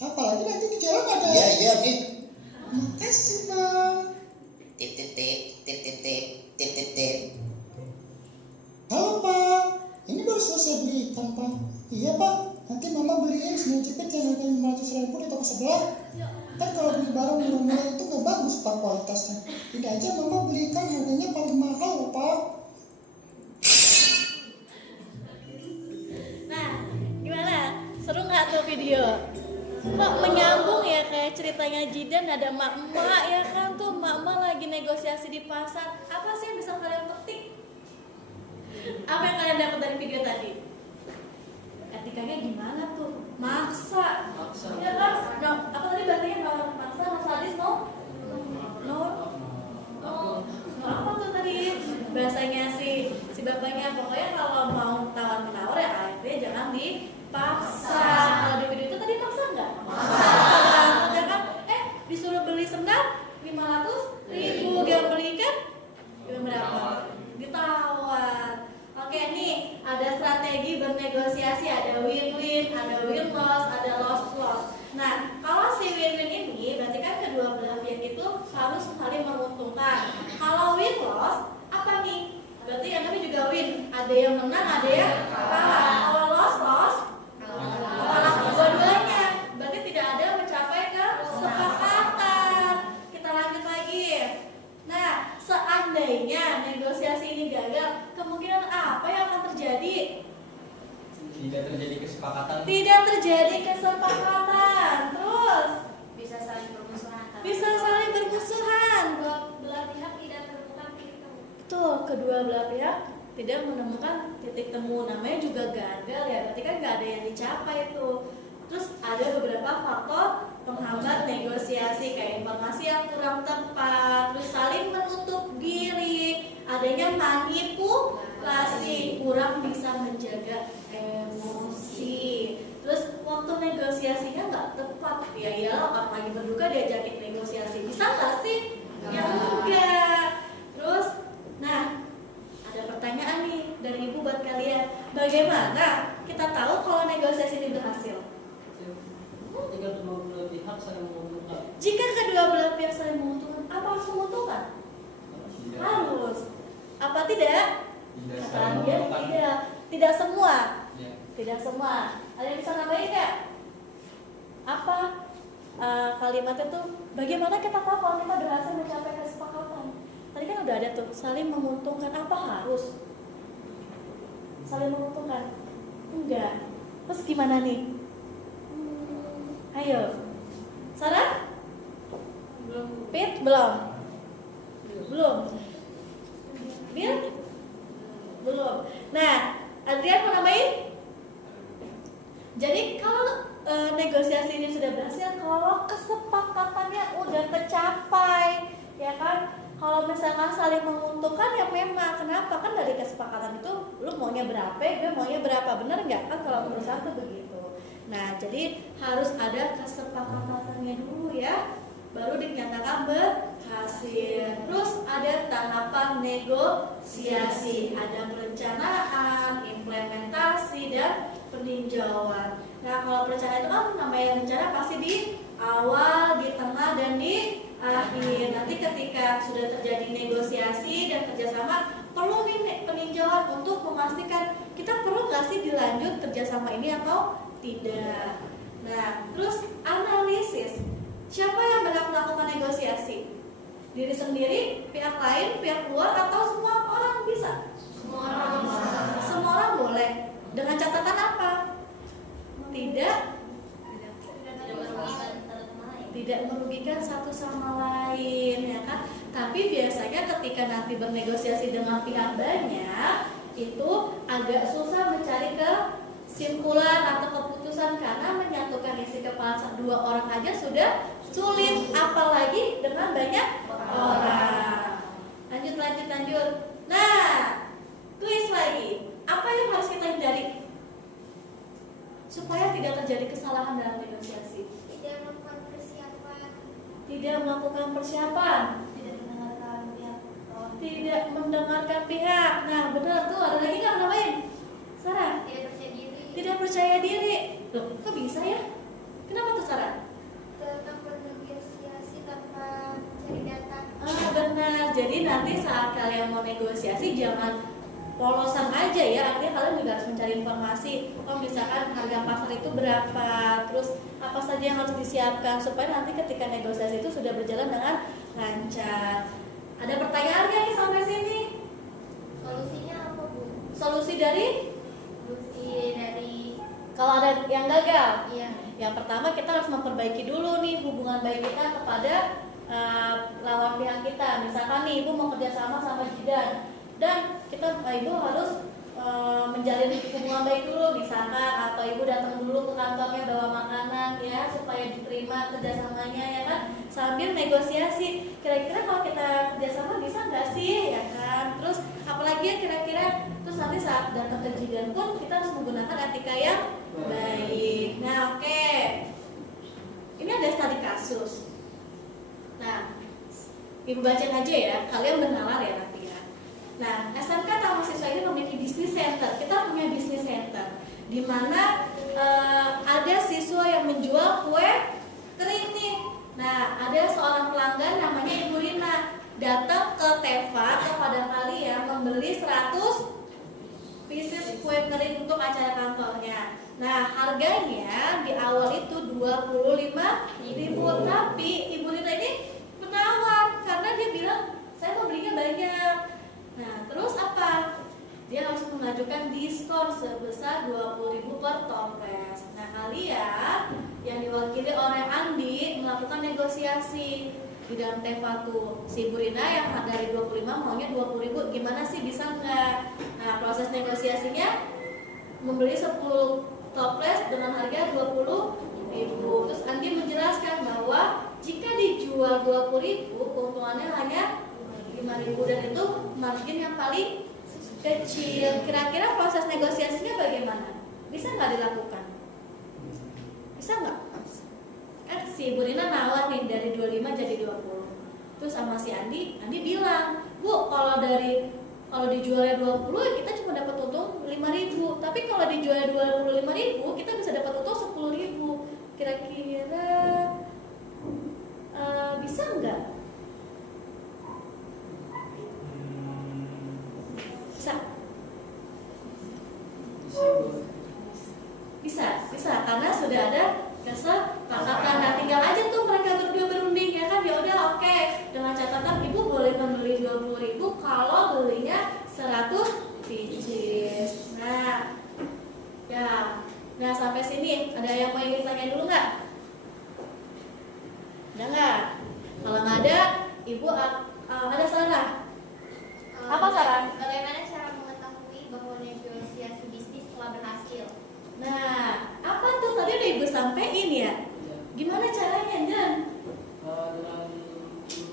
Apalagi nanti di jalan ada. Iya nih. Makasih bang. Tip. Halo pak, ini baru selesai beli ikan pak. Iya pak, nanti mama beliin seni jepit yang harganya 500.000 di toko sebelah. Kan kalau beli barang murah-murah itu gak bagus pak kualitasnya. Tidak aja mama beli ikan harganya paling mahal loh pak. Nah, gimana? Seru nggak tuh video? Kok menyambung ya kayak ceritanya Jidan, ada emak-emak ya kan tuh, emak-emak lagi negosiasi di pasar. Apa sih yang bisa kalian petik? Apa yang kalian dapat dari video tadi? Etikanya gimana tuh? Maksa. Ya kan? No, apa tadi bahasanya maksa, sadis, no? Apa tuh tadi? Bahasanya si bapaknya, pokoknya kalau mau tawar menawar ya akhirnya jangan dipaksa. Kalau di video itu tadi paksa nggak? Paksa. Ya kan? Disuruh beli sendal 500.000, dia beli kan? Berapa? Ditawar. Oke nih, ada strategi bernegosiasi, ada win-win, ada win-loss, ada loss-loss. Nah, kalau si win-win ini berarti kan kedua belah pihak itu harus saling menguntungkan. Kalau win-loss, apa nih? Berarti yang kami juga win, ada yang menang, ada yang kalah. Kalau loss-loss, kalah dua-duanya. Berarti tidak ada mencapai kesepakatan. Kita lanjut lagi. Nah, seandainya negosiasi ini gagal, kemungkinan apa yang akan terjadi? Tidak terjadi kesepakatan. Tidak terjadi kesepakatan. Terus Bisa saling bermusuhan. bisa saling bermusuhan. Kedua belah pihak tidak menemukan titik temu. Tuh, kedua belah pihak tidak menemukan titik temu. Namanya juga gagal ya. Berarti kan nggak ada yang dicapai tuh. Terus ada beberapa faktor penghambat negosiasi kayak informasi yang kurang tepat, terus saling menutup diri, adanya manipulasi, kurang bisa menjaga emosi. Terus waktu negosiasinya nggak tepat, ya iyalah orang lagi berduka diajakin negosiasi, bisa nggak sih? Ya enggak. Terus, nah ada pertanyaan nih dari ibu buat kalian, bagaimana kita tahu kalau negosiasi ini berhasil? Jika kedua belah pihak saling menguntungkan. Jika kedua belah pihak saling menguntungkan, apa harus menguntungkan? Harus. Apa tidak? Kata dia tidak semua. Tidak semua. Ada yang bisa nambahin nggak? Apa kalimatnya tuh? Bagaimana kita tahu kalau kita berhasil mencapai kesepakatan? Tadi kan udah ada tuh saling menguntungkan. Apa harus? Saling menguntungkan? Enggak. Terus gimana nih? Ayo, Sarah? Pit? Belum? Bill? Belum. Nah, Adrian mau nambahin? Jadi kalau negosiasi ini sudah berhasil, kalau kesepakatannya udah tercapai, ya kan? Kalau misalkan saling menguntungkan ya memang, kenapa? Kan dari kesepakatan itu lu maunya berapa, gue maunya berapa, bener nggak? Kan kalau perusahaan tuh begitu. Nah, jadi harus ada kesepakatannya dulu ya, baru dinyatakan berhasil. Terus ada tahapan negosiasi, ada perencanaan, implementasi, dan peninjauan. Nah, kalau perencanaan itu kan namanya rencana pasti di awal, di tengah, dan di akhir. Nanti ketika sudah terjadi negosiasi dan kerjasama, perlu nih peninjauan untuk memastikan kita perlu nggak sih dilanjut kerjasama ini atau tidak. Nah, terus analisis, siapa yang berhak melakukan negosiasi? Diri sendiri, pihak lain, pihak luar, atau semua orang bisa? Semua orang bisa. Semua orang boleh. Dengan catatan apa? Tidak merugikan satu sama lain, ya kan? Tapi biasanya ketika nanti bernegosiasi dengan pihak banyak, itu agak susah mencari kesimpulan atau keputusan karena menyatukan isi kepala dua orang aja sudah sulit, apalagi dengan banyak orang. Lanjut. Nah, tulis lagi. Apa yang harus kita hindari supaya tidak terjadi kesalahan dalam negosiasi? Tidak melakukan persiapan. Tidak melakukan persiapan, Tidak mendengarkan pihak lawan. tidak mendengarkan pihak. Nah, benar tuh. Ada lagi nggak nambahin? Sarah? Tidak percaya diri. Tidak percaya diri. Loh, kok bisa ya? Kenapa tuh Sarah? Tetap bernegosiasi tanpa mencari data. Benar. Jadi nanti saat kalian mau negosiasi jangan polosan aja ya. Artinya kalian juga harus mencari informasi. Oh, misalkan harga pasar itu berapa, terus apa saja yang harus disiapkan supaya nanti ketika negosiasi itu sudah berjalan dengan lancar. Ada pertanyaan nggak nih sampai sini? Solusinya apa, Bu? Solusi dari kalau ada yang gagal? Iya. Yang pertama kita harus memperbaiki dulu nih hubungan baik kita kepada lawan pihak kita. Misalkan nih ibu mau kerjasama sama Jidan dan ibu harus menjalin hubungan baik dulu, misalkan, atau ibu datang dulu ke kantornya bawa makanan ya supaya diterima kerjasamanya ya kan, sambil negosiasi kira-kira kalau kita kerjasama bisa nggak sih ya kan, terus apalagi ya kira-kira, terus nanti saat datang ke Jidan pun kita harus menggunakan etika yang baik. Nah, oke. Ini ada studi kasus. Nah, ibu bacain aja ya, kalian bernalar ya nanti ya. Nah, SMK Taman Siswa ini memiliki bisnis center. Kita punya bisnis center di mana ada siswa yang menjual kue kering nih. Nah, ada seorang pelanggan namanya Ibu Rina datang ke Teva kepada kalian membeli 100 pieces kue kering untuk acara kantornya. Nah, harganya di awal itu 25.000, tapi Ibu Rina ini menawar karena dia bilang saya mau belinya banyak. Nah, terus apa? Dia harus mengajukan diskon sebesar 20.000 per toples. Nah, kalian yang diwakili oleh Andi melakukan negosiasi di dalam Teva tuh. Si Bu Rina yang dari 25 maunya 20.000, gimana sih, bisa nggak? Nah, proses negosiasinya membeli 10 toples dengan harga 20.000. Terus Andi menjelaskan bahwa jika dijual 20.000, keuntungannya hanya 5.000 dan itu margin yang paling kecil. Kira-kira proses negosiasinya bagaimana? Bisa nggak dilakukan? Bisa nggak? Kan si Bu Rina nawar nih dari 25 jadi 20. Terus sama si Andi bilang, Bu, kalau dijualnya 20 kita cuma dapat untung 5.000. Tapi kalau dijualnya 25.000 kita bisa dapat untung 10.000. Kira-kira bisa nggak? Bisa karena sudah ada kesepakatan. Nah, tinggal aja tuh mereka berdua berunding ya kan, ya udah oke. Dengan catatan ibu boleh membeli 20.000 kalau belinya 100 pieces. Nah, ya. Nah, sampai sini ada yang mau ingin tanya dulu nggak? Ada nggak? Kalau nggak ada, ibu ada Sarah. Apa Sarah? Bagaimana cara mengetahui bahwa negosiasi bisnis telah berhasil? Nah, apa tuh tadi udah ibu sampein ya? Gimana caranya, Jan? Dengan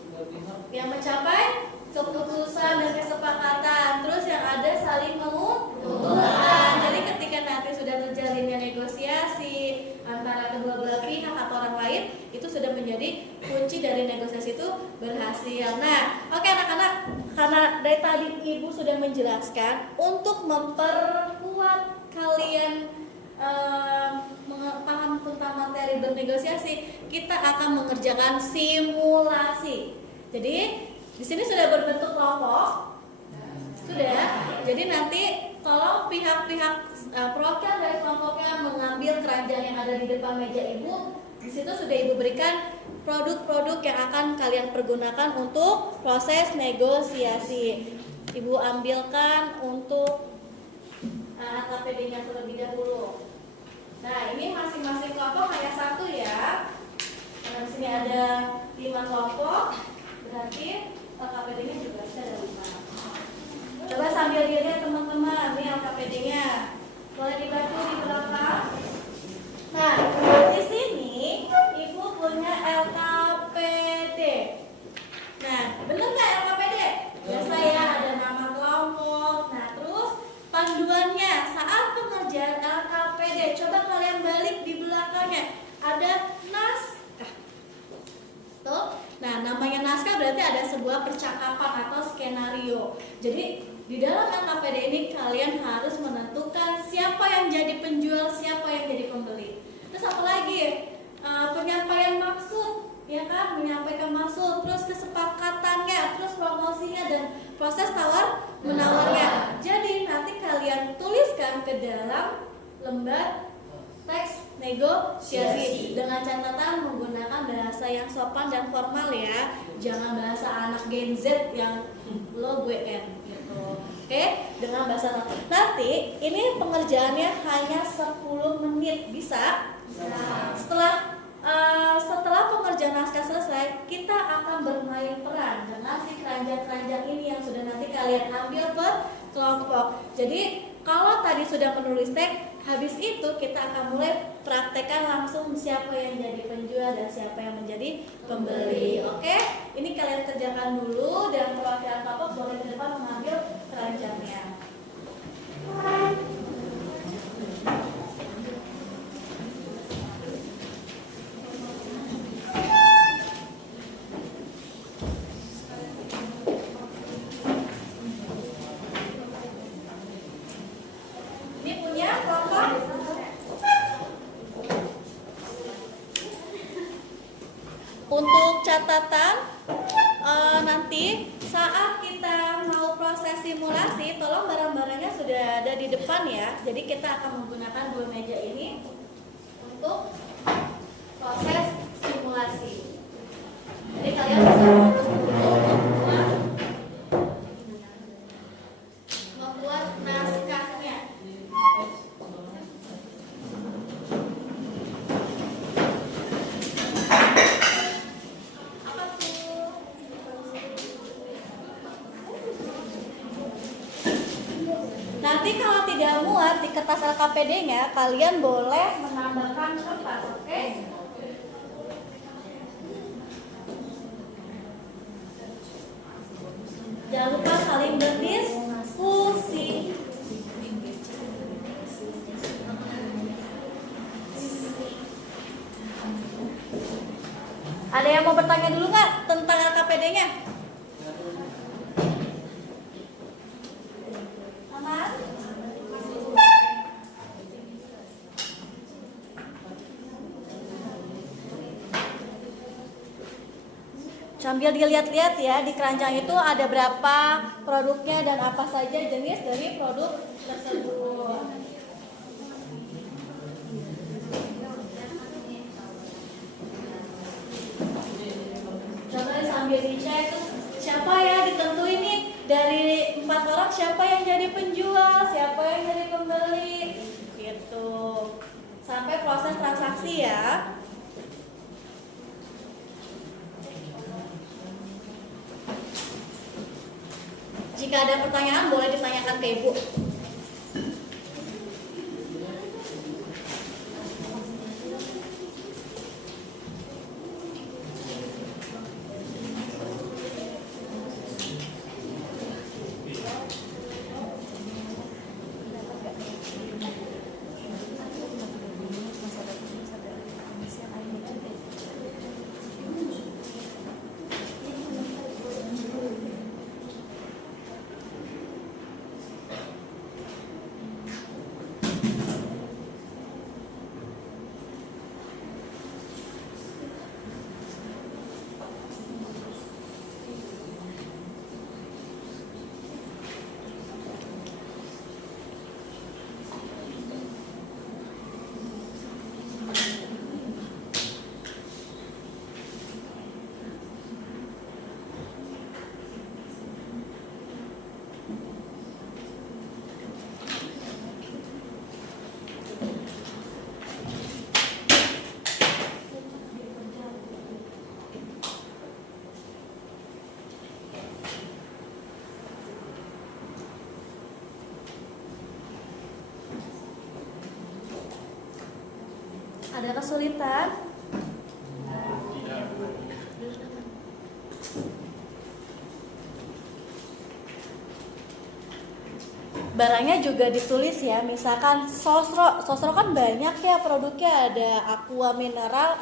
dua pihak Yang mencapai keputusan dan kesepakatan, terus yang ada saling menguntungkan. Jadi ketika nanti sudah terjalinnya negosiasi antara kedua belah pihak atau orang lain, itu sudah menjadi kunci dari negosiasi itu berhasil. Nah, oke anak-anak, karena dari tadi ibu sudah menjelaskan untuk memperkuat kalian paham tentang materi bernegosiasi, kita akan mengerjakan simulasi. Jadi di sini sudah berbentuk kelompok, sudah. Jadi nanti tolong pihak-pihak perwakilan dari kelompoknya mengambil keranjang yang ada di depan meja ibu. Di situ sudah ibu berikan produk-produk yang akan kalian pergunakan untuk proses negosiasi. Ibu ambilkan untuk KPD-nya terlebih dahulu. Nah, ini masing-masing kelompok hanya satu ya. Karena di sini ada 5 kelompok, berarti KPD-nya juga bisa dilihat teman-teman, ini LKPD-nya. Boleh dibantu di belakang. Nah, di sini Ibu punya LKPD. Nah, bener nggak LKPD? Biasa ya, ada nama kelompok. Nah, terus panduannya saat pengerjaan LKPD. Coba kalian balik di belakangnya. Ada naskah. Tuh. Nah, namanya naskah berarti ada sebuah percakapan atau skenario. Jadi di dalam LKPD ini kalian harus menentukan siapa yang jadi penjual, siapa yang jadi pembeli. Terus apa lagi? Penyampaian maksud, ya kan? Menyampaikan maksud, terus kesepakatannya, terus promosinya dan proses tawar menawarnya. Jadi nanti kalian tuliskan ke dalam lembar teks negosiasi dengan catatan menggunakan bahasa yang sopan dan formal ya. Jangan bahasa anak Gen Z yang lo gue en gitu. Oke, dengan bahasa nanti ini pengerjaannya hanya 10 menit bisa. Setelah pengerjaan naskah selesai, kita akan bermain peran dengan si keranjang-keranjang ini yang sudah nanti kalian ambil per kelompok. Jadi kalau tadi sudah menulis teks, habis itu kita akan mulai praktekkan langsung siapa yang jadi penjual dan siapa yang menjadi pembeli. Oke, ini kalian kerjakan dulu dan perwakilan kelompok boleh ke depan mengambil keranjangnya. Ini punya kelompok. Untuk catatan nanti saat kita mau proses simulasi, tolong barang-barangnya sudah ada di depan ya. Jadi kita akan menggunakan 2 meja ini untuk proses simulasi. Jadi kalian bisa membuat naskahnya. Apa tuh? Nanti kalau tidak muat di kertas LKPD-nya, kalian boleh menambahkan kertas, oke? Jangan lupa saling berdiskusi. Ada yang mau bertanya dulu nggak tentang LKPD-nya? Aman? Sambil dilihat-lihat ya, di keranjang itu ada berapa produknya dan apa saja jenis dari produk tersebut. Coba sambil dicek siapa ya ditentuin nih dari 4 orang siapa yang jadi penjual, siapa yang jadi pembeli, gitu. Sampai proses transaksi ya. Jika ada pertanyaan boleh ditanyakan ke Ibu. Ada kesulitan? Tidak. Barangnya juga ditulis ya, misalkan sosro kan banyak ya produknya, ada aqua mineral,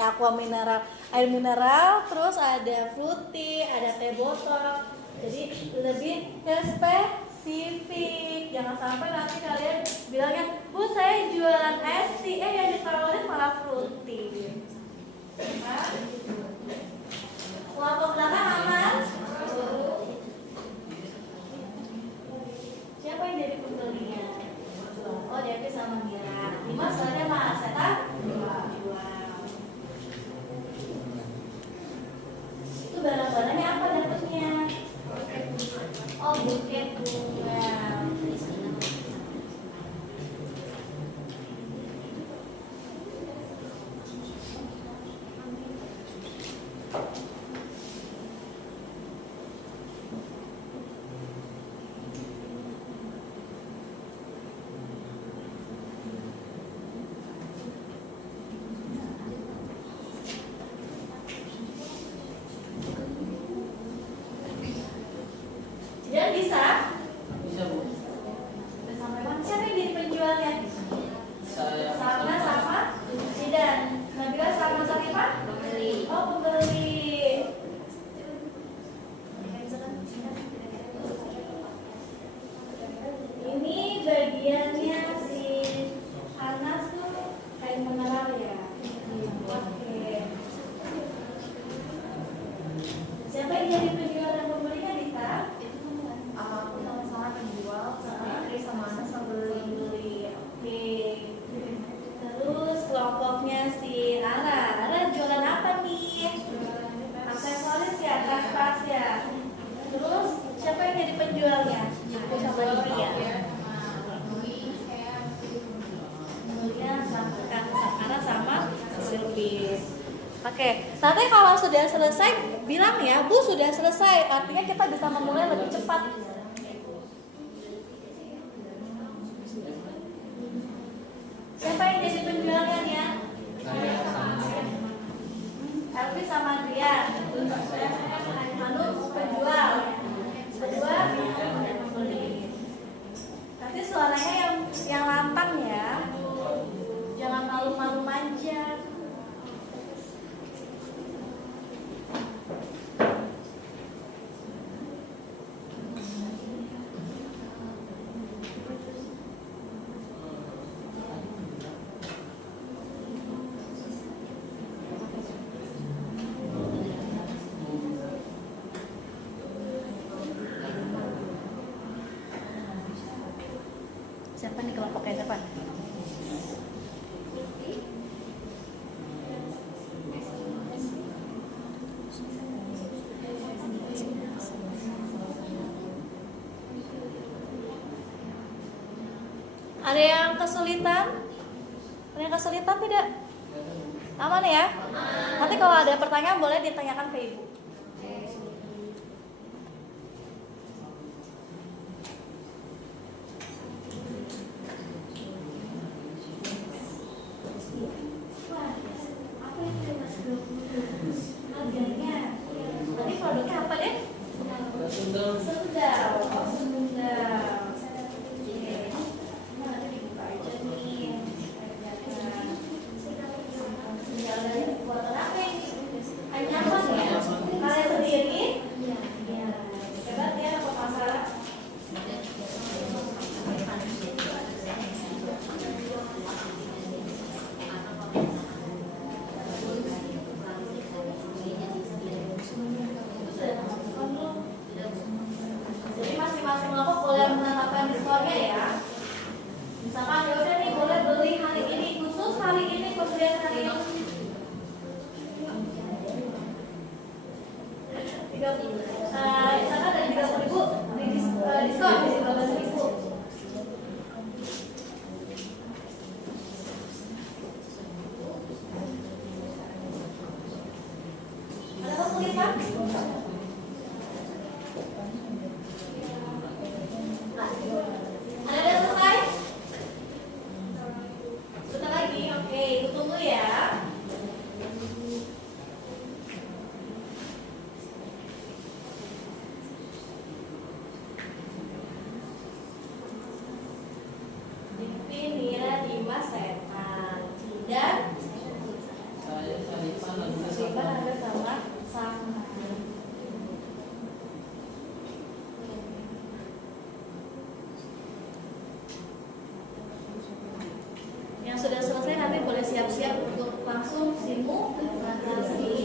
air mineral, terus ada fruity, ada teh botol. Jadi lebih spesifik, jangan sampai nanti kalian bilangnya, Bu saya jualan es tea, yang ditawarin malah fruity. Nah, kelompok belakang aman? Siapa yang jadi pembelinya? Oh, Devi sama Mira. Dimas soalnya Mas, ya kan? Jual. Itu barang-barangnya apa dapetnya? Oh, buket bunga. Dan bisa? Bisa Bu. Udah sampai mana? Siapa yang jadi penjualnya? Saya Sama Zidan. Nabila sama siapa? Pembeli. Oh, pembeli. Ini bagiannya si Anas tuh kain mineral ya. Oke. Siapa yang jadi penjual dan pembelinya, Dita? Apapun yang salah penjual, Fitri sama Anas Beli. Oke. Terus kelompoknya si Ara jualan apa nih? Aksesoris ya, tas ya. Terus siapa yang jadi penjualnya? Aku sama Livia. Kemudian Ara sama Silvi. Oke, nanti kalau sudah selesai bilang ya, Bu sudah selesai. Artinya kita bisa memulai lebih cepat. Siapa yang jadi penjualnya nih ya? saya sama Elvi sama Adrian. Manu penjual. Kedua pembeli. Nanti suaranya yang lantang ya. Jangan malu-malu manja. Siapa nih kelompoknya siapa? Ada yang kesulitan? Ada yang kesulitan tidak? Aman ya? Nanti kalau ada pertanyaan boleh ditanyakan ke Ibu. Apa itu Mas? Harganya? Tadi produknya apa deh? Sundel. Sendal. Oh, sendal. Oke. Nah, nanti dibuka aja nih. Sendal dari buatan apa ini? Kain nyaman ya? Kalian sendiri? Iya. Hebat ya ke pasar. Jadi masing-masing kelompok boleh menetapkan diskonnya ya. Misalkan ya udah nih boleh beli hari ini, khusus hari ini, pembelian hari ini. 30, misalkan dari 30.000 diskon di 15.000. Ada kesulitan? Ada selesai? Sebentar lagi, oke, tunggu ya. siap-siap untuk langsung simulasi.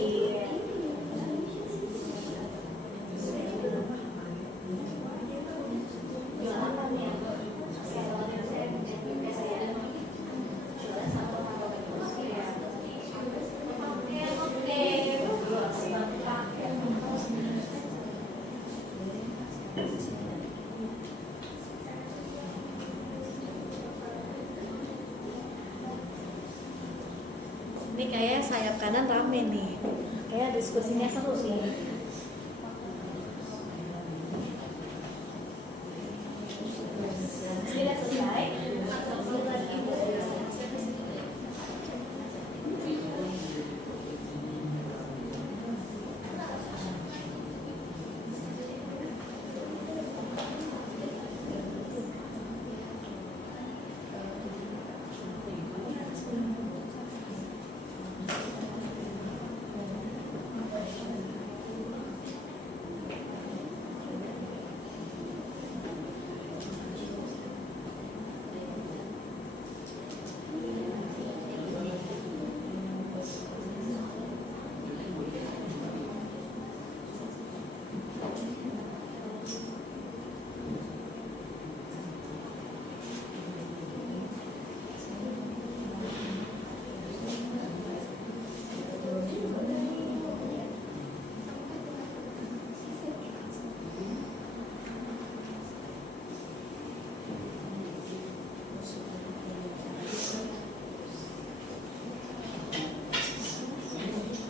Ini kayak sayap kanan rame nih, kayak diskusinya seru nih. Sudah selesai.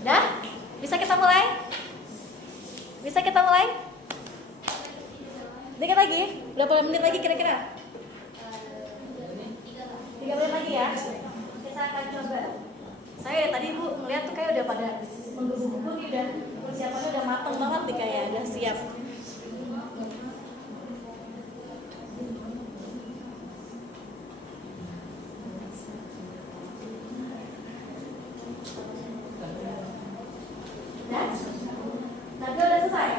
Dah? Bisa kita mulai? Bisa kita mulai? Dikit lagi? Berapa menit lagi kira-kira? 3 menit lagi ya? Kita akan coba. Saya tadi Bu ngeliat tuh kayak udah pada menggebu-gebu nih, udah persiapannya udah matang banget nih, kayak udah siap. Dah? Tapi udah selesai?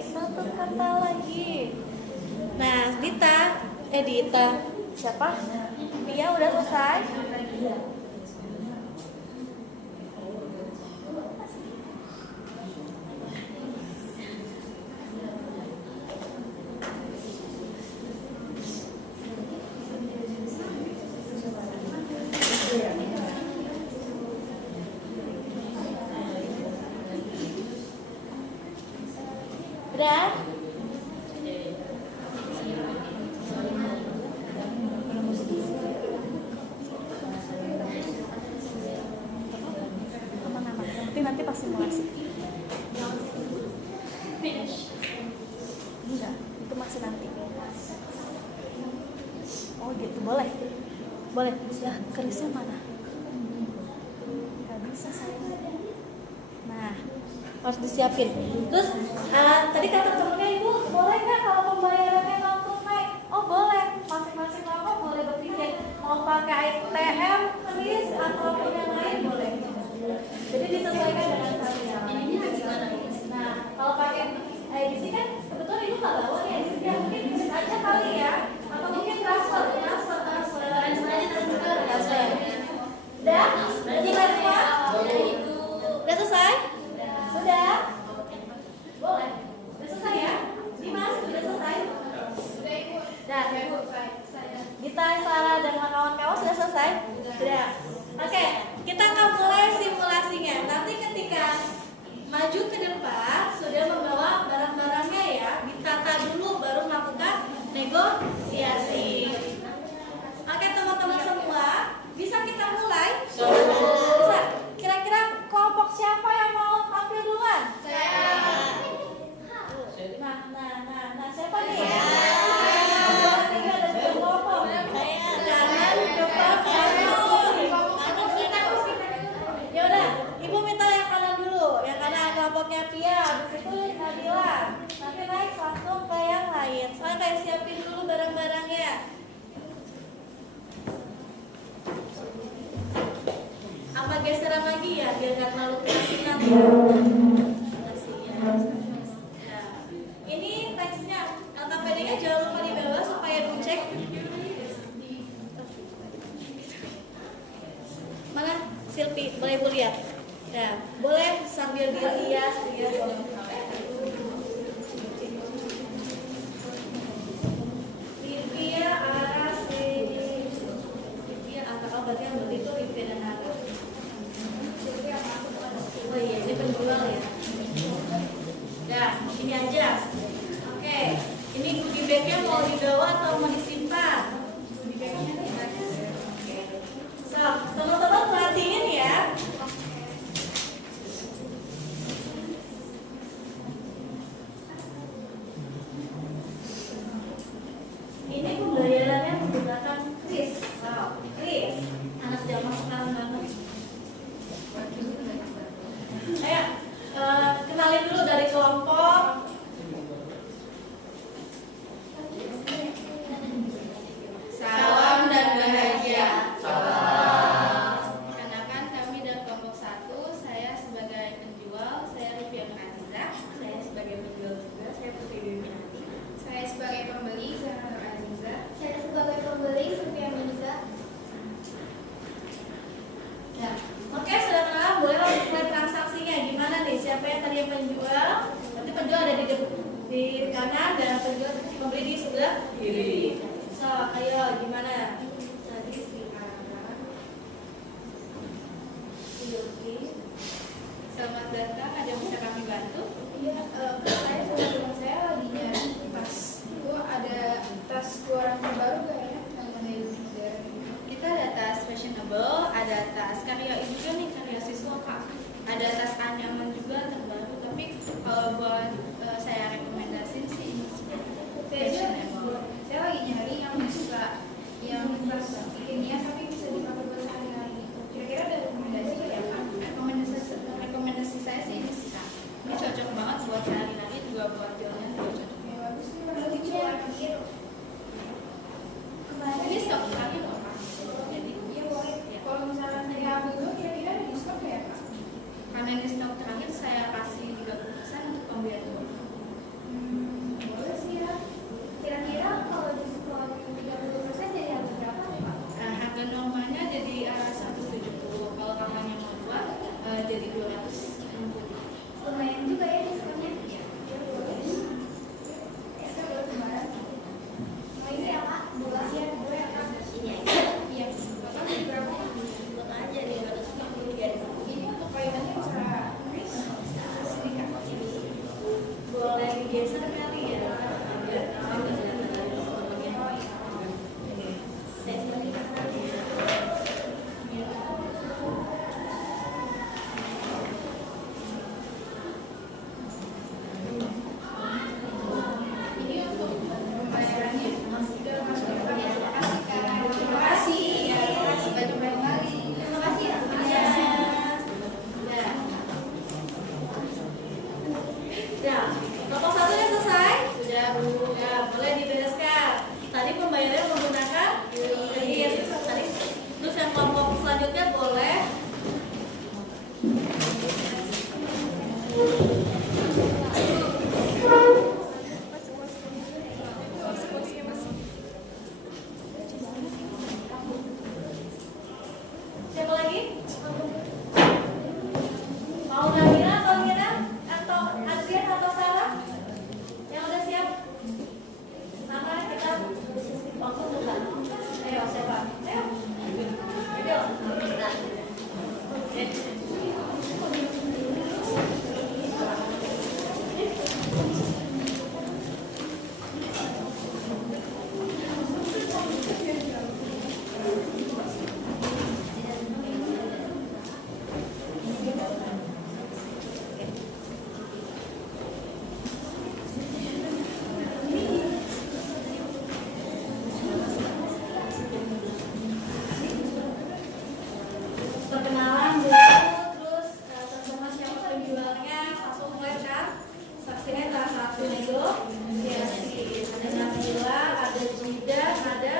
Satu kata lagi. Nah, Dita, siapa? Pia udah selesai? Udah? Aman-aman, yang penting nanti pas simulasi. Enggak, itu masih nanti. Oh gitu, boleh. Boleh, ya, kerisnya mana? Gak bisa saya. Nah, harus disiapin. Terus tadi kata temennya, Ibu boleh nggak kalau pembayarannya non tunai? Oh boleh, masing-masing kelompok boleh berpikir mau pakai ATM, kris ataupun yang lain boleh. Jadi disesuaikan dengan kalian. Nah kalau pakai IDC kan kebetulan Ibu nggak bawa nih IDC, ya mungkin kris aja kali ya, atau mungkin transfer. Udah? Jelas semua? Udah selesai? Sudah? Boleh? Udah selesai ya? Dimas, udah selesai? Udah, Gita, Sarah, dan kawan-kawan sudah selesai? Sudah. Oke, kita akan mulai simulasinya. Nanti ketika maju ke depan, sudah membawa barang-barangnya ya, ditata dulu baru melakukan negosiasi. Oke teman-teman semua, bisa kita mulai? Bisa. Kira-kira kelompok siapa yang mau tampil duluan? Saya. Nah, siapa nih? Tiga dan dua kelompok. Jangan depan kanan. Ya udah, Ibu minta yang kanan dulu. Yang kanan kelompoknya Pia, habis itu Nabila. Nanti naik langsung ke yang lain. Soalnya kayak siapin dulu barang-barangnya. Apa geseran lagi ya biar nggak terlalu kasihan nanti. Ya. Ini teksnya LKPD-nya jangan lupa di bawah supaya Bu cek. Ini aja. Oke, ini goodie bag-nya mau dibawa atau mau disimpan? Goodie bag-nya nih. Oke. So, teman-teman perhatiin ya. Ini pembayarannya menggunakan kris. Wow, kris. Anak zaman sekarang banget. Ayo, kenalin dulu dari kelompok. Salam dan bahagia. Perkenalkan kami dari kelompok 1. Saya sebagai penjual, saya Rufian Aziza. Saya sebagai penjual juga, saya Putri Dewianti. Saya sebagai pembeli, Zahra Aziza. Saya sebagai pembeli Sofia Mirza. Ya. Oke, sudah kenalan, boleh langsung mulai transaksinya. Gimana nih? Siapa yang tadi yang penjual? Berarti penjual ada di kanan dan penjual pembeli di sebelah kiri. So, ayo gimana? Jadi silakan. Yogi. Selamat datang, ada yang bisa kami bantu? Iya, saya sama teman saya lagi nyari tas. Itu ada tas keluaran terbaru gak ya? Yang model modern. Kita ada tas fashionable, ada tas karya juga nih, karya siswa kak. Ada tas anyaman juga terbaru, tapi kalau buat saya rekomendasiin sih ini fashionable. Saya lagi nyari yang bisa, yang tas kekinian tapi bisa dipakai buat sehari-hari. Kira-kira ada rekomendasi nggak ya Kak? Rekomendasi saya sih ini sih kak. Ini cocok banget buat sehari-hari, juga buat jualnya juga cocok. Ya bagus nih, padahal lucu ya. Ini stok terakhir loh kak. Jadi Iya boleh. Kalau misalnya saya ambil dulu, kira-kira ada diskon nggak ya Kak? karena ini stok terakhir, saya kasih 30% untuk pembelian dulu. Boleh sih ya. Kira-kira kalau diskon 30% jadi harga berapa nih Pak? Nah, harga normalnya jadi 170. Kalau kakaknya mau buat jadi 260. Lumayan juga ya diskonnya. Iya. Ya boleh. Saya boleh kemarin. Mau ini ya Kak? Boleh ya, boleh ya Kak? Ini aja. Iya. Bapak beli berapa? Ikut aja di 243. Ini untuk kaitannya bisa nulis. Sini Kak. Boleh digeser kali ya. Agak saya nggak kelihatan dari fotonya. Oke. Saya seperti kasar ya. Ini untuk pembayarannya sudah masuk ke Kak. Terima kasih Kak. Terima kasih. Baju baik kali. Terima kasih ya. Ya. Ya, kelompok 1 udah selesai? Sudah, Bu. Ya, boleh dibereskan. Tadi pembayarannya menggunakan kris. Tadi terus yang kelompok selanjutnya boleh siapa lagi? Mau Nabila atau Mira atau Adrian atau Sarah yang udah siap? Maka kita waktu dekat. Ayo siapa? Ayo. Ayo. Perkenalan dulu, terus terutama siapa penjualnya, langsung mulai kan? Saksinya transaksi negosiasi. Ada Nabila, ada Jidan, ada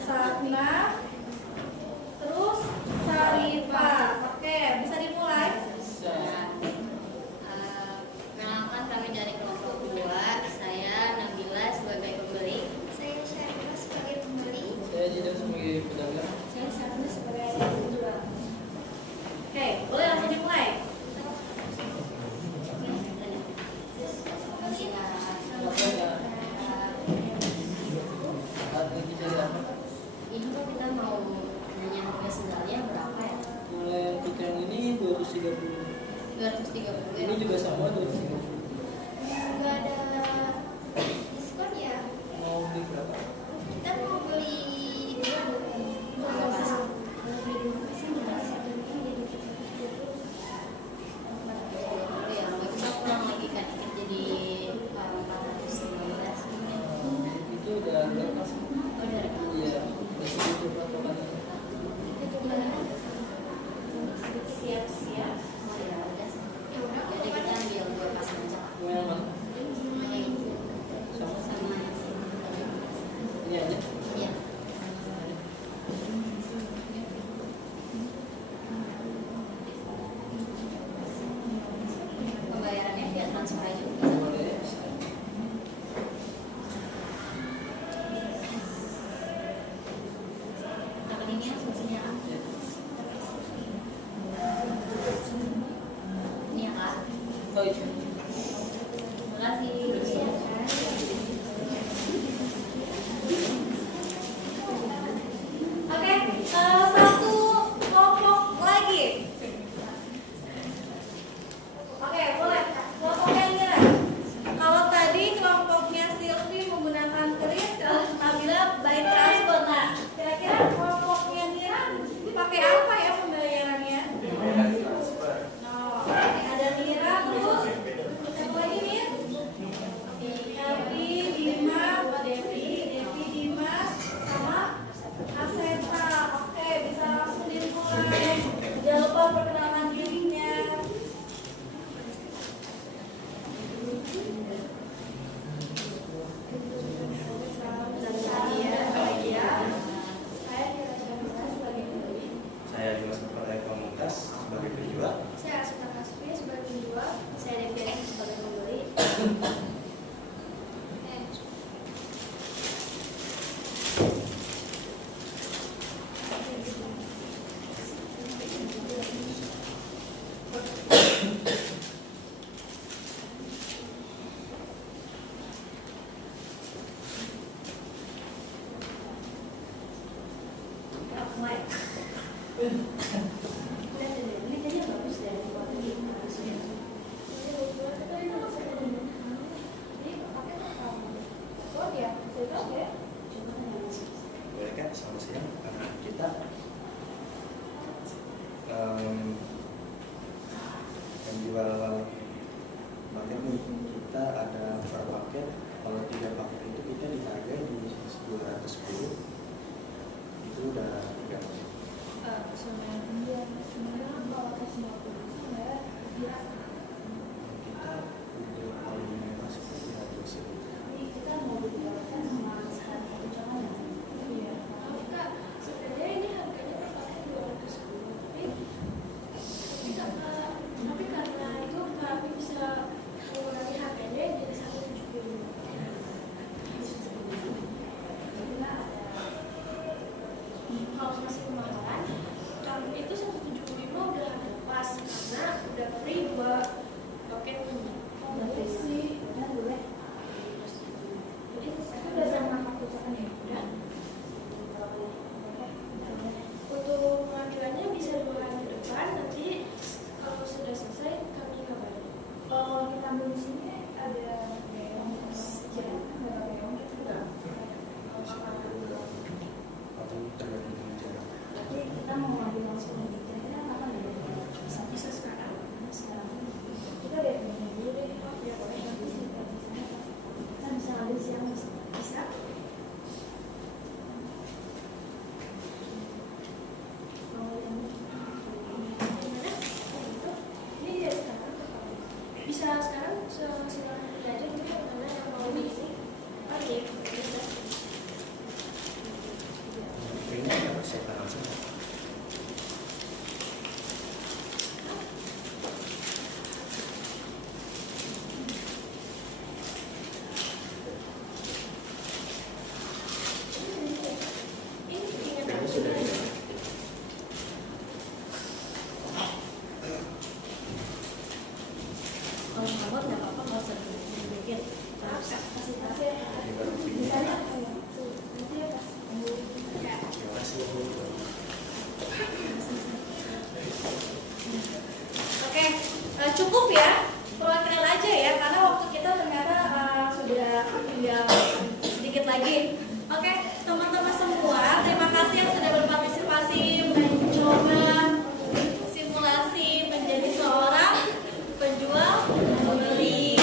Satna, terus Sarifa. Oke, bisa dimulai. Perkenalkan kami dari kelompok 2. Saya Nabila sebagai pembeli. Saya Syarifah sebagai pembeli. Saya Jidan sebagai pedagang. Saya Satna sebagai penjual. Oke, boleh langsung dimulai. Boleh kan, selamat siang. Kita menjual paket nih. Kita ada per paket. Kalau 3 paket itu kita dihargai di 210. Itu udah 3 paket. Kita untuk paling murah seperti harga segitu. Kalau masih kemahalan, itu 175 udah ada pas karena udah free 2 paket ini. Udah free. Jadi udah sama aku ya. Udah. Untuk pengambilannya bisa 2 hari ke depan. Nanti kalau sudah selesai kami kabari. Kalau kita ambil di sini ada yang Atau tergantung dengan jarak. Jadi kita mau ambil langsung di kira-kira kapan ya? Bisa sekarang. Kita lihat dulu deh. Ya boleh nanti kita di sana. Kita bisa ambil siang bisa. Mau yang gimana? Ini dia sekarang. Bisa sekarang silakan belajar dulu karena yang mau diisi. Oke. Bisa. Ini harus saya langsung. Ini sudah bisa. Kalau kamu nggak apa-apa, nggak usah dibikin. Kasih tahu ya. Ini baru video. Ditanya apa ya? Nanti ya pas. Terima kasih. Oke, cukup ya. Perwakilan aja ya, karena waktu kita ternyata sudah tinggal sedikit lagi. Oke, teman-teman semua, terima kasih yang sudah berpartisipasi mencoba simulasi menjadi seorang penjual pembeli.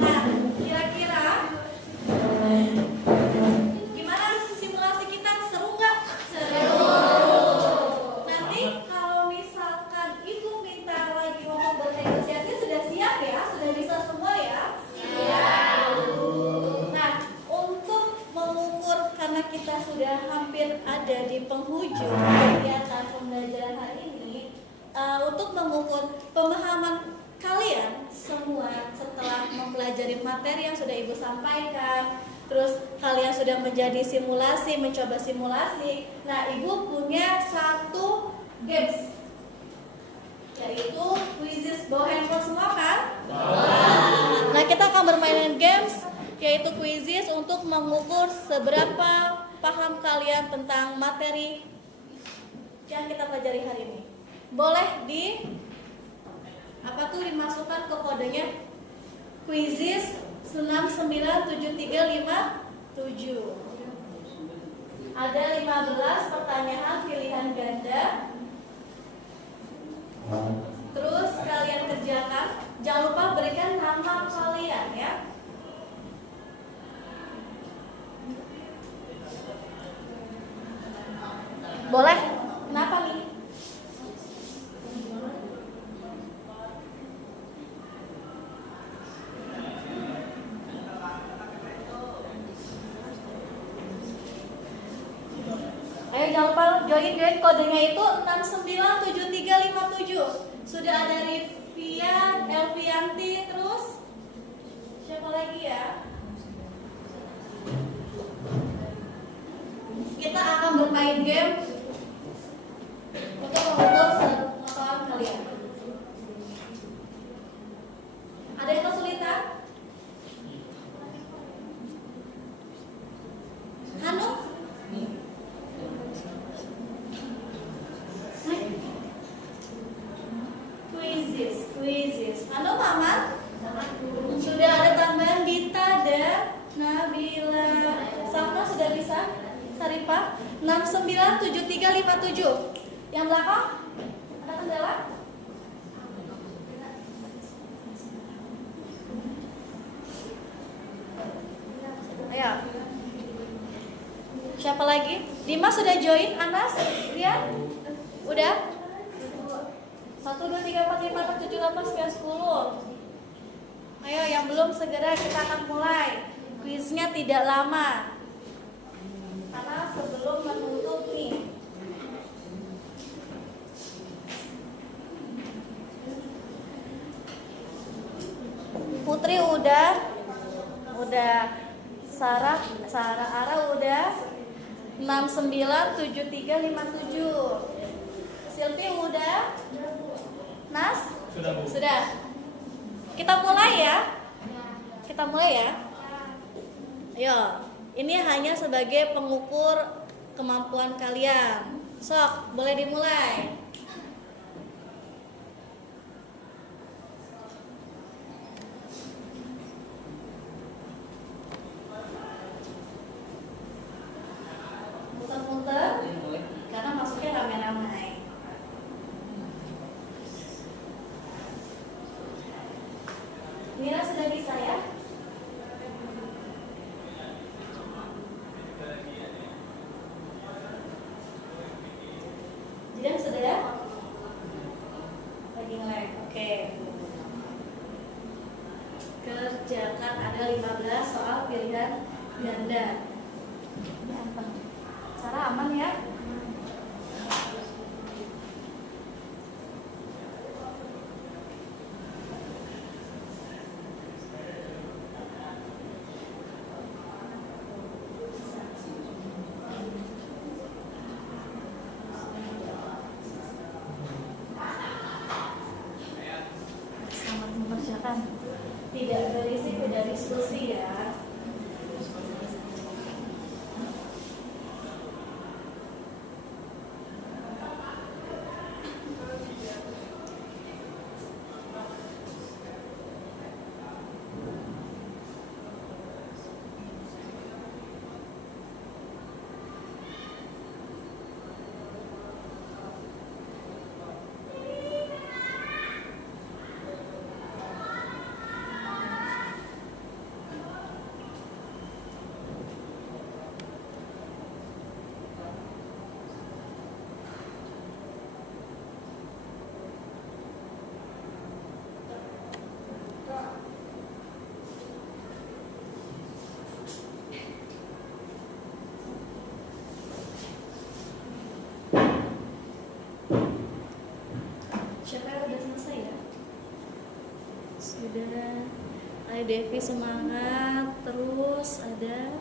Nah, kira-kira gimana simulasi kita? Seru nggak? Seru. Nanti kalau misalkan ibu minta lagi ngomong bernegosiasi, sudah siap ya? Sudah bisa semua ya? Siap. Nah, untuk mengukur, karena kita sudah hampir ada di penghujung kegiatan pembelajaran hari ini, untuk mengukur pemahaman kalian semua setelah mempelajari materi yang sudah ibu sampaikan, terus kalian sudah menjadi simulasi, mencoba simulasi. Nah, ibu punya satu games, yaitu quizzes. Bawa handphone semua kan? Nah, kita akan bermain games, yaitu quizzes untuk mengukur seberapa paham kalian tentang materi yang kita pelajari hari ini. Boleh dimasukkan ke kodenya quizzes 697357. Ada 15 pertanyaan pilihan ganda. Terus kalian kerjakan, jangan lupa berikan nama kalian ya. Boleh? Kenapa nih? Ayo jangan lupa join kodenya itu 697357. Sudah ada Rivian, Elvianti, terus lagi ya. Kita akan bermain game untuk mengukur pengetahuan kalian. Ada yang kesulitan? Hanum? Quizzes. Hanum aman? Sudah ada tambahan Dita dan Nabila. Safna sudah bisa? Saripah 697357. Yang belakang ada kendala? Ayo. Siapa lagi? Dimas sudah join? Anas? Rian? Udah? 1, 2, 3, 4, 5, 6, 7, 8, 9, 10. Ayo yang belum segera kita akan mulai. Kuisnya tidak lama. Karena sebelum menutup nih. Putri udah. Sarah Ara udah. 697357. Silvi udah. Nas? Sudah. Kita mulai ya. Ayo, ini hanya sebagai pengukur kemampuan kalian. Sok, boleh dimulai. Muter-muter, karena masuknya ramai-ramai. Mira sudah bisa ya? Jidan sudah? Lagi nge-lag. Oke. Kerjakan ada 15 soal pilihan ganda. Ini apa? Cara aman ya? Selamat mengerjakan. Tidak berisik, tidak diskusi ya. Siapa yang udah selesai ya? Sudah. Ayo Devi semangat. Terus ada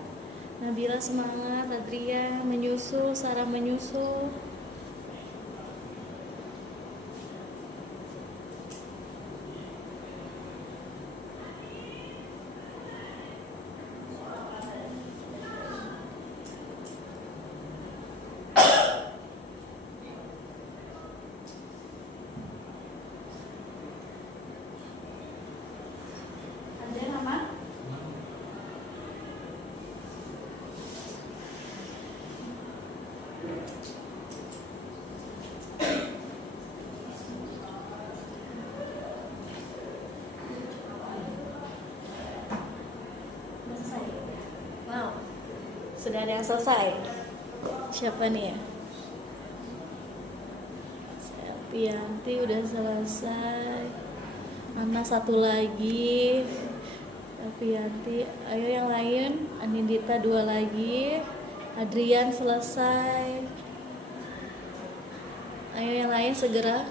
Nabila semangat. Adria menyusul. Sarah menyusul. Ada nama? Selesai. Wow, sudah ada yang selesai. Siapa nih ya? Selvianti udah selesai. Mana satu lagi? Selvianti. Ayo yang lain. Anindita 2 lagi. Adrian selesai. Ayo yang lain segera.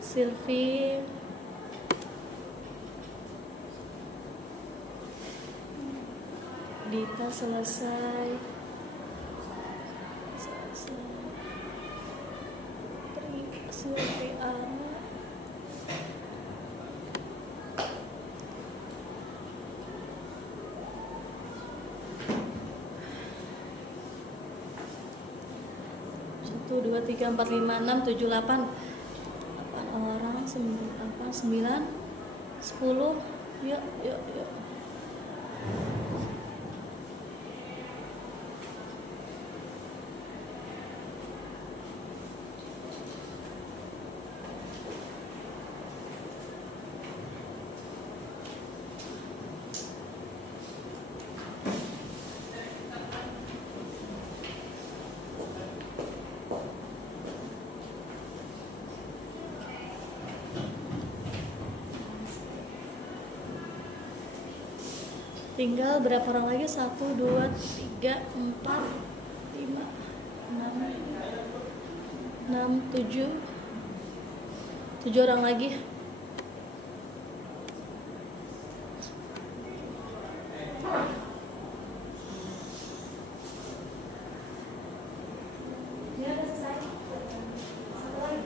Silvi. Dita selesai. Silvi Ana. Satu, dua, tiga, empat, lima, enam, tujuh, 8 orang, 9, 10. Yuk. Tinggal berapa orang lagi? 1, 2, 3, 4, 5, 6, 7 orang lagi. Dia udah selesai. Satu lagi.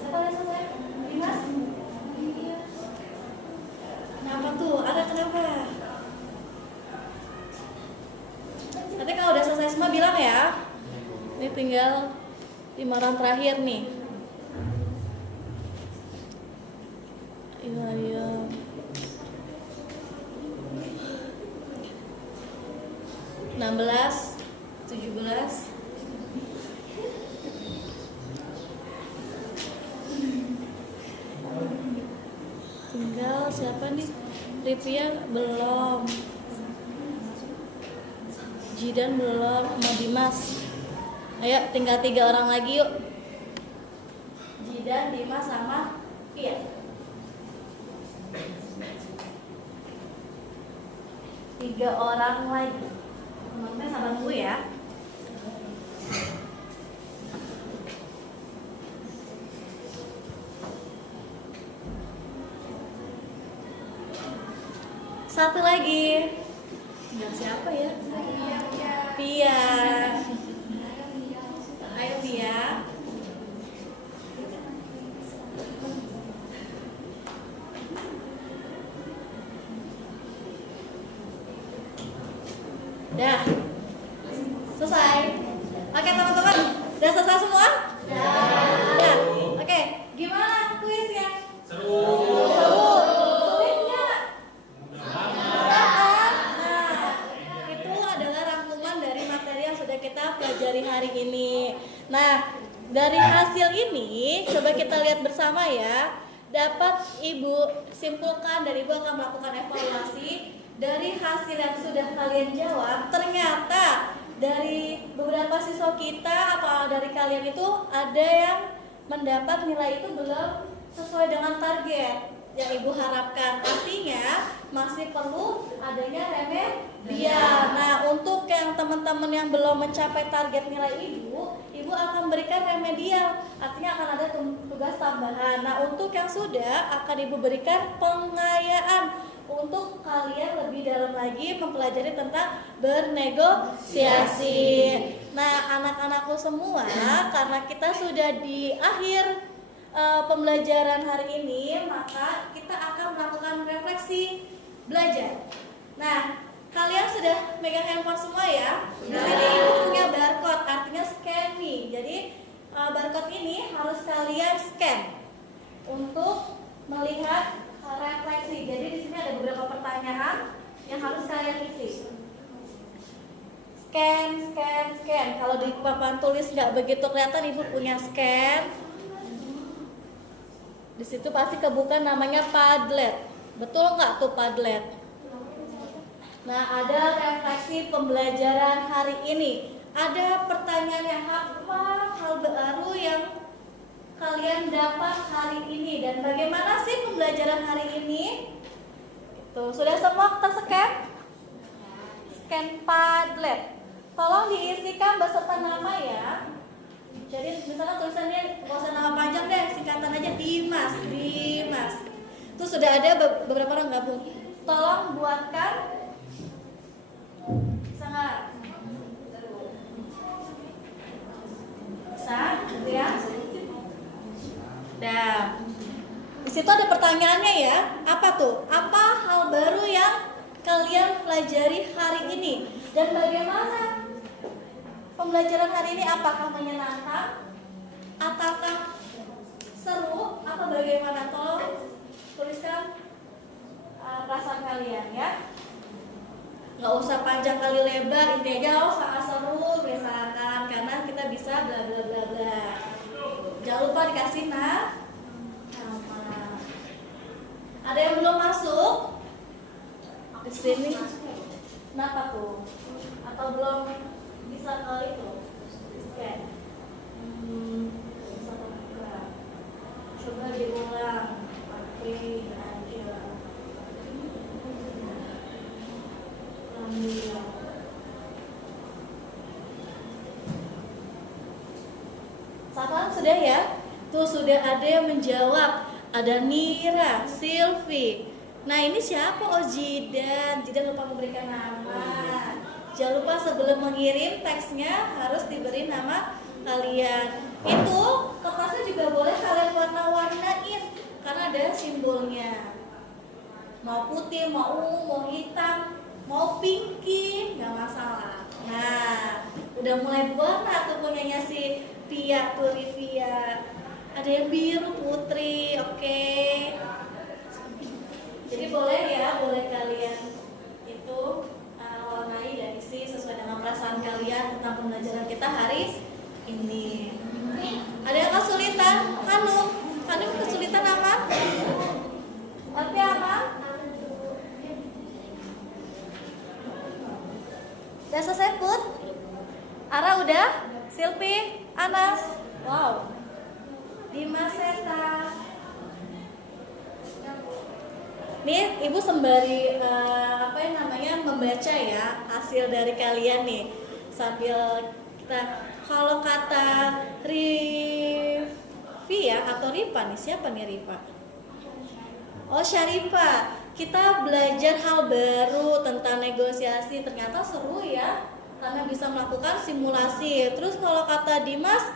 Satu lagi selesai. Dimas. Iya. Kenapa tuh? Ada kenapa? Nanti kalau udah selesai semua bilang ya. Ini tinggal 5 orang terakhir nih. Iya. 16, 17. Tinggal siapa nih? Rivia belum. Jidan belum, sama Dimas. Ayo tinggal 3 orang lagi yuk. Jidan, Dimas sama Pia. 3 orang lagi. Teman-teman sabar tunggu ya. Satu lagi. Tinggal siapa ya? Pia. Ayo Pia. Dah. Selesai. Oke teman-teman, udah selesai semua? Udah. Oke, gimana kuisnya? Seru. Sulit nggak? Nah, itu adalah rangkuman dari materi yang sudah kita pelajari hari ini. Nah, dari hasil ini coba kita lihat bersama ya. Dapat Ibu simpulkan dan Ibu akan melakukan evaluasi dari hasil yang sudah kalian jawab. Ternyata dari beberapa siswa kita atau dari kalian itu ada yang mendapat nilai itu belum sesuai dengan target yang Ibu harapkan. Artinya masih perlu adanya remedial. Nah, untuk yang teman-teman yang belum mencapai target nilai Ibu akan berikan remedial. Artinya akan ada tugas tambahan. Nah, untuk yang sudah akan Ibu berikan pengayaan untuk kalian lebih dalam lagi mempelajari tentang bernegosiasi. Nah, anak-anakku semua, karena kita sudah di akhir pembelajaran hari ini, maka kita akan melakukan refleksi belajar. Nah, kalian sudah megang handphone semua ya? Di sini Ibu punya barcode, artinya scan nih. Jadi barcode ini harus kalian scan untuk melihat refleksi. Jadi di sini ada beberapa pertanyaan yang harus kalian isi. Scan. Kalau di papan tulis nggak begitu kelihatan, Ibu punya scan. Di situ pasti kebuka namanya Padlet. Betul nggak tuh Padlet? Nah, ada refleksi pembelajaran hari ini. Ada pertanyaan yang apa hal baru yang kalian dapat hari ini dan bagaimana sih pembelajaran hari ini? Tuh, sudah semua kita scan Padlet. Tolong diisikan beserta nama ya. Jadi misalnya tulisannya nggak usah nama panjang deh, singkatan aja Dimas. Tuh sudah ada beberapa orang gabung. tolong buatkan. Bisa nggak? Bisa, gitu ya. Nah, di situ ada pertanyaannya ya. Apa tuh? Apa hal baru yang kalian pelajari hari ini? Dan bagaimana pembelajaran hari ini? Apakah menyenangkan? Ataukah seru? Atau bagaimana? Tolong tuliskan perasaan kalian ya. Nggak usah panjang kali lebar, intinya aja sangat seru misalkan, karena kita bisa bla bla bla bla. Jangan lupa dikasih nama. Ada yang belum masuk di sini? Kenapa tuh? Atau belum bisa ke itu? Scan. Bisa terbuka. Coba diulang. Oke, aja. Alhamdulillah. Salam sudah ya? Tuh sudah ada yang menjawab. Ada Nira, Silvi. Nah ini siapa? Oh Jidan. Jidan lupa memberikan nama. Jangan lupa sebelum mengirim teksnya harus diberi nama kalian. Itu kertasnya juga boleh kalian warna-warnain karena ada simbolnya. Mau putih, mau ungu, mau hitam, mau pinky, nggak masalah. Nah, udah mulai berwarna tuh punyanya si Pia tuh, Rivia. Ada yang biru, Putri, oke. Jadi boleh ya, boleh kalian itu warnai dan isi sesuai dengan perasaan kalian tentang pembelajaran kita hari ini. Ada yang kesulitan? Hanum kesulitan apa? Oke apa? Udah selesai Put? Ara udah? Silpi? Anas? Wow. Dimas Seta. Nih, Ibu sembari membaca ya hasil dari kalian nih. Sambil kita, kalau kata Rifi ya atau Rifa nih, siapa nih Rifa? Oh Syarifah, kita belajar hal baru tentang negosiasi. Ternyata seru ya, karena bisa melakukan simulasi. Terus kalau kata Dimas,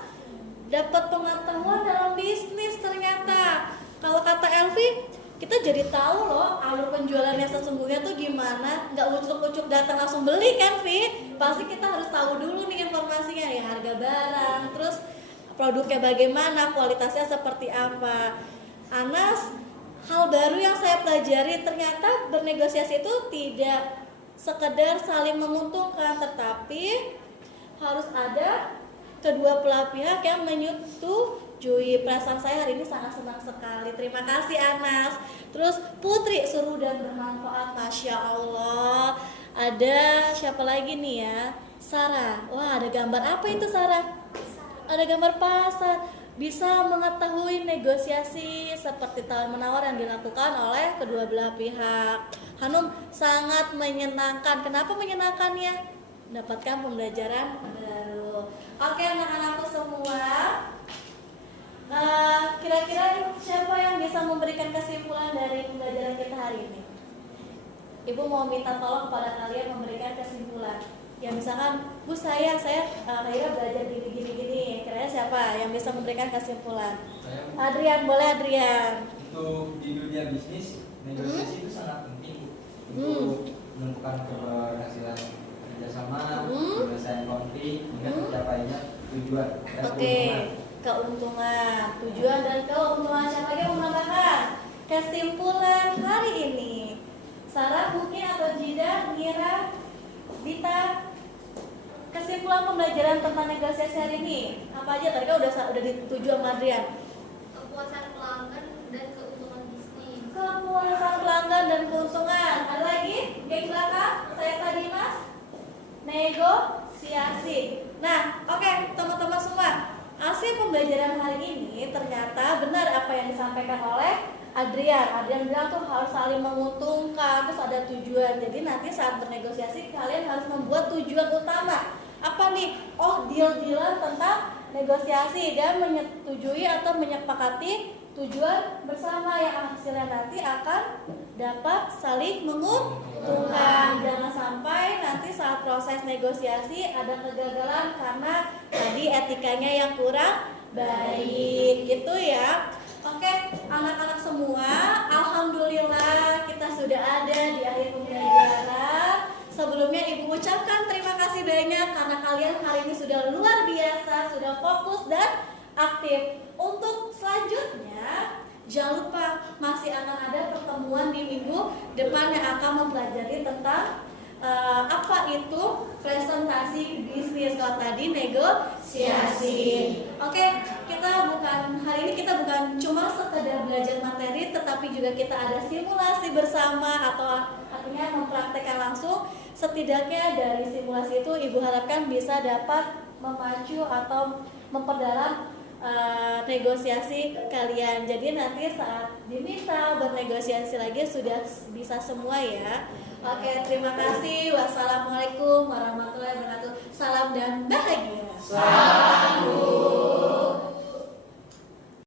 dapat pengetahuan dalam bisnis ternyata. Kalau kata Elvi, kita jadi tahu loh alur penjualannya sesungguhnya tuh gimana. Nggak ucuk-ucuk datang langsung beli kan, Vi? Pasti kita harus tahu dulu nih informasinya ya, harga barang, terus produknya bagaimana, kualitasnya seperti apa. Anas, hal baru yang saya pelajari ternyata bernegosiasi itu tidak sekedar saling menguntungkan, tetapi harus ada kedua belah pihak yang menyetujui. Perasaan saya hari ini sangat senang sekali. Terima kasih Anas. Terus Putri, seru dan bermanfaat, Masya Allah. Ada siapa lagi nih ya? Sarah. Wah, ada gambar apa itu Sarah? Ada gambar pasar. Bisa mengetahui negosiasi seperti tawar menawar yang dilakukan oleh kedua belah pihak. Hanum, sangat menyenangkan. Kenapa menyenangkannya? Mendapatkan pembelajaran baru. Oke anak-anakku semua, kira-kira siapa yang bisa memberikan kesimpulan dari pembelajaran kita hari ini? Ibu mau minta tolong kepada kalian memberikan kesimpulan. Ya misalkan, Bu saya akhirnya belajar gini. Kira-kira siapa yang bisa memberikan kesimpulan? Adrian, boleh Adrian. Untuk di dunia bisnis, negosiasi itu sangat penting untuk menentukan keberhasilan kerjasama, penyelesaian konflik, hingga tercapainya tujuan. Oke, keuntungan, tujuan dan keuntungan. Siapa lagi yang menambahkan kesimpulan hari ini? Sarah mungkin atau Jida, Mira, Dita. Kesimpulan pembelajaran tentang negosiasi hari ini apa aja? Tadi kan udah dituju sama Adrian. Kepuasan pelanggan dan keuntungan bisnis. Kepuasan pelanggan dan keuntungan. Ada lagi? Geng belakang, saya tadi Mas. Negosiasi. Nah, oke, teman-teman semua. Hasil pembelajaran hari ini ternyata benar apa yang disampaikan oleh Adrian. Adrian bilang tuh harus saling menguntungkan, terus ada tujuan. Jadi nanti saat bernegosiasi kalian harus membuat tujuan utama. Apa nih? Oh, deal-dealan tentang negosiasi dan menyetujui atau menyepakati tujuan bersama yang hasilnya nanti akan dapat saling menguntungkan. Jangan sampai nanti saat proses negosiasi ada kegagalan karena tadi etikanya yang kurang baik. Itu ya. Oke, anak-anak semua, alhamdulillah kita sudah ada di akhir pembelajaran. Sebelumnya Ibu ucapkan terima kasih banyak karena kalian hari ini sudah luar biasa, sudah fokus dan aktif. Untuk selanjutnya, jangan lupa masih akan ada pertemuan di minggu depan yang akan mempelajari tentang apa itu presentasi bisnis. Kalau tadi negosiasi. Oke, hari ini kita bukan cuma sekedar belajar materi, tetapi juga kita ada simulasi bersama atau artinya mempraktekkan langsung. Setidaknya dari simulasi itu Ibu harapkan bisa dapat memacu atau memperdalam negosiasi kalian. Jadi nanti saat diminta bernegosiasi lagi sudah bisa semua ya. Oke, terima kasih. Wassalamualaikum warahmatullahi wabarakatuh. Salam dan bahagia. Salam.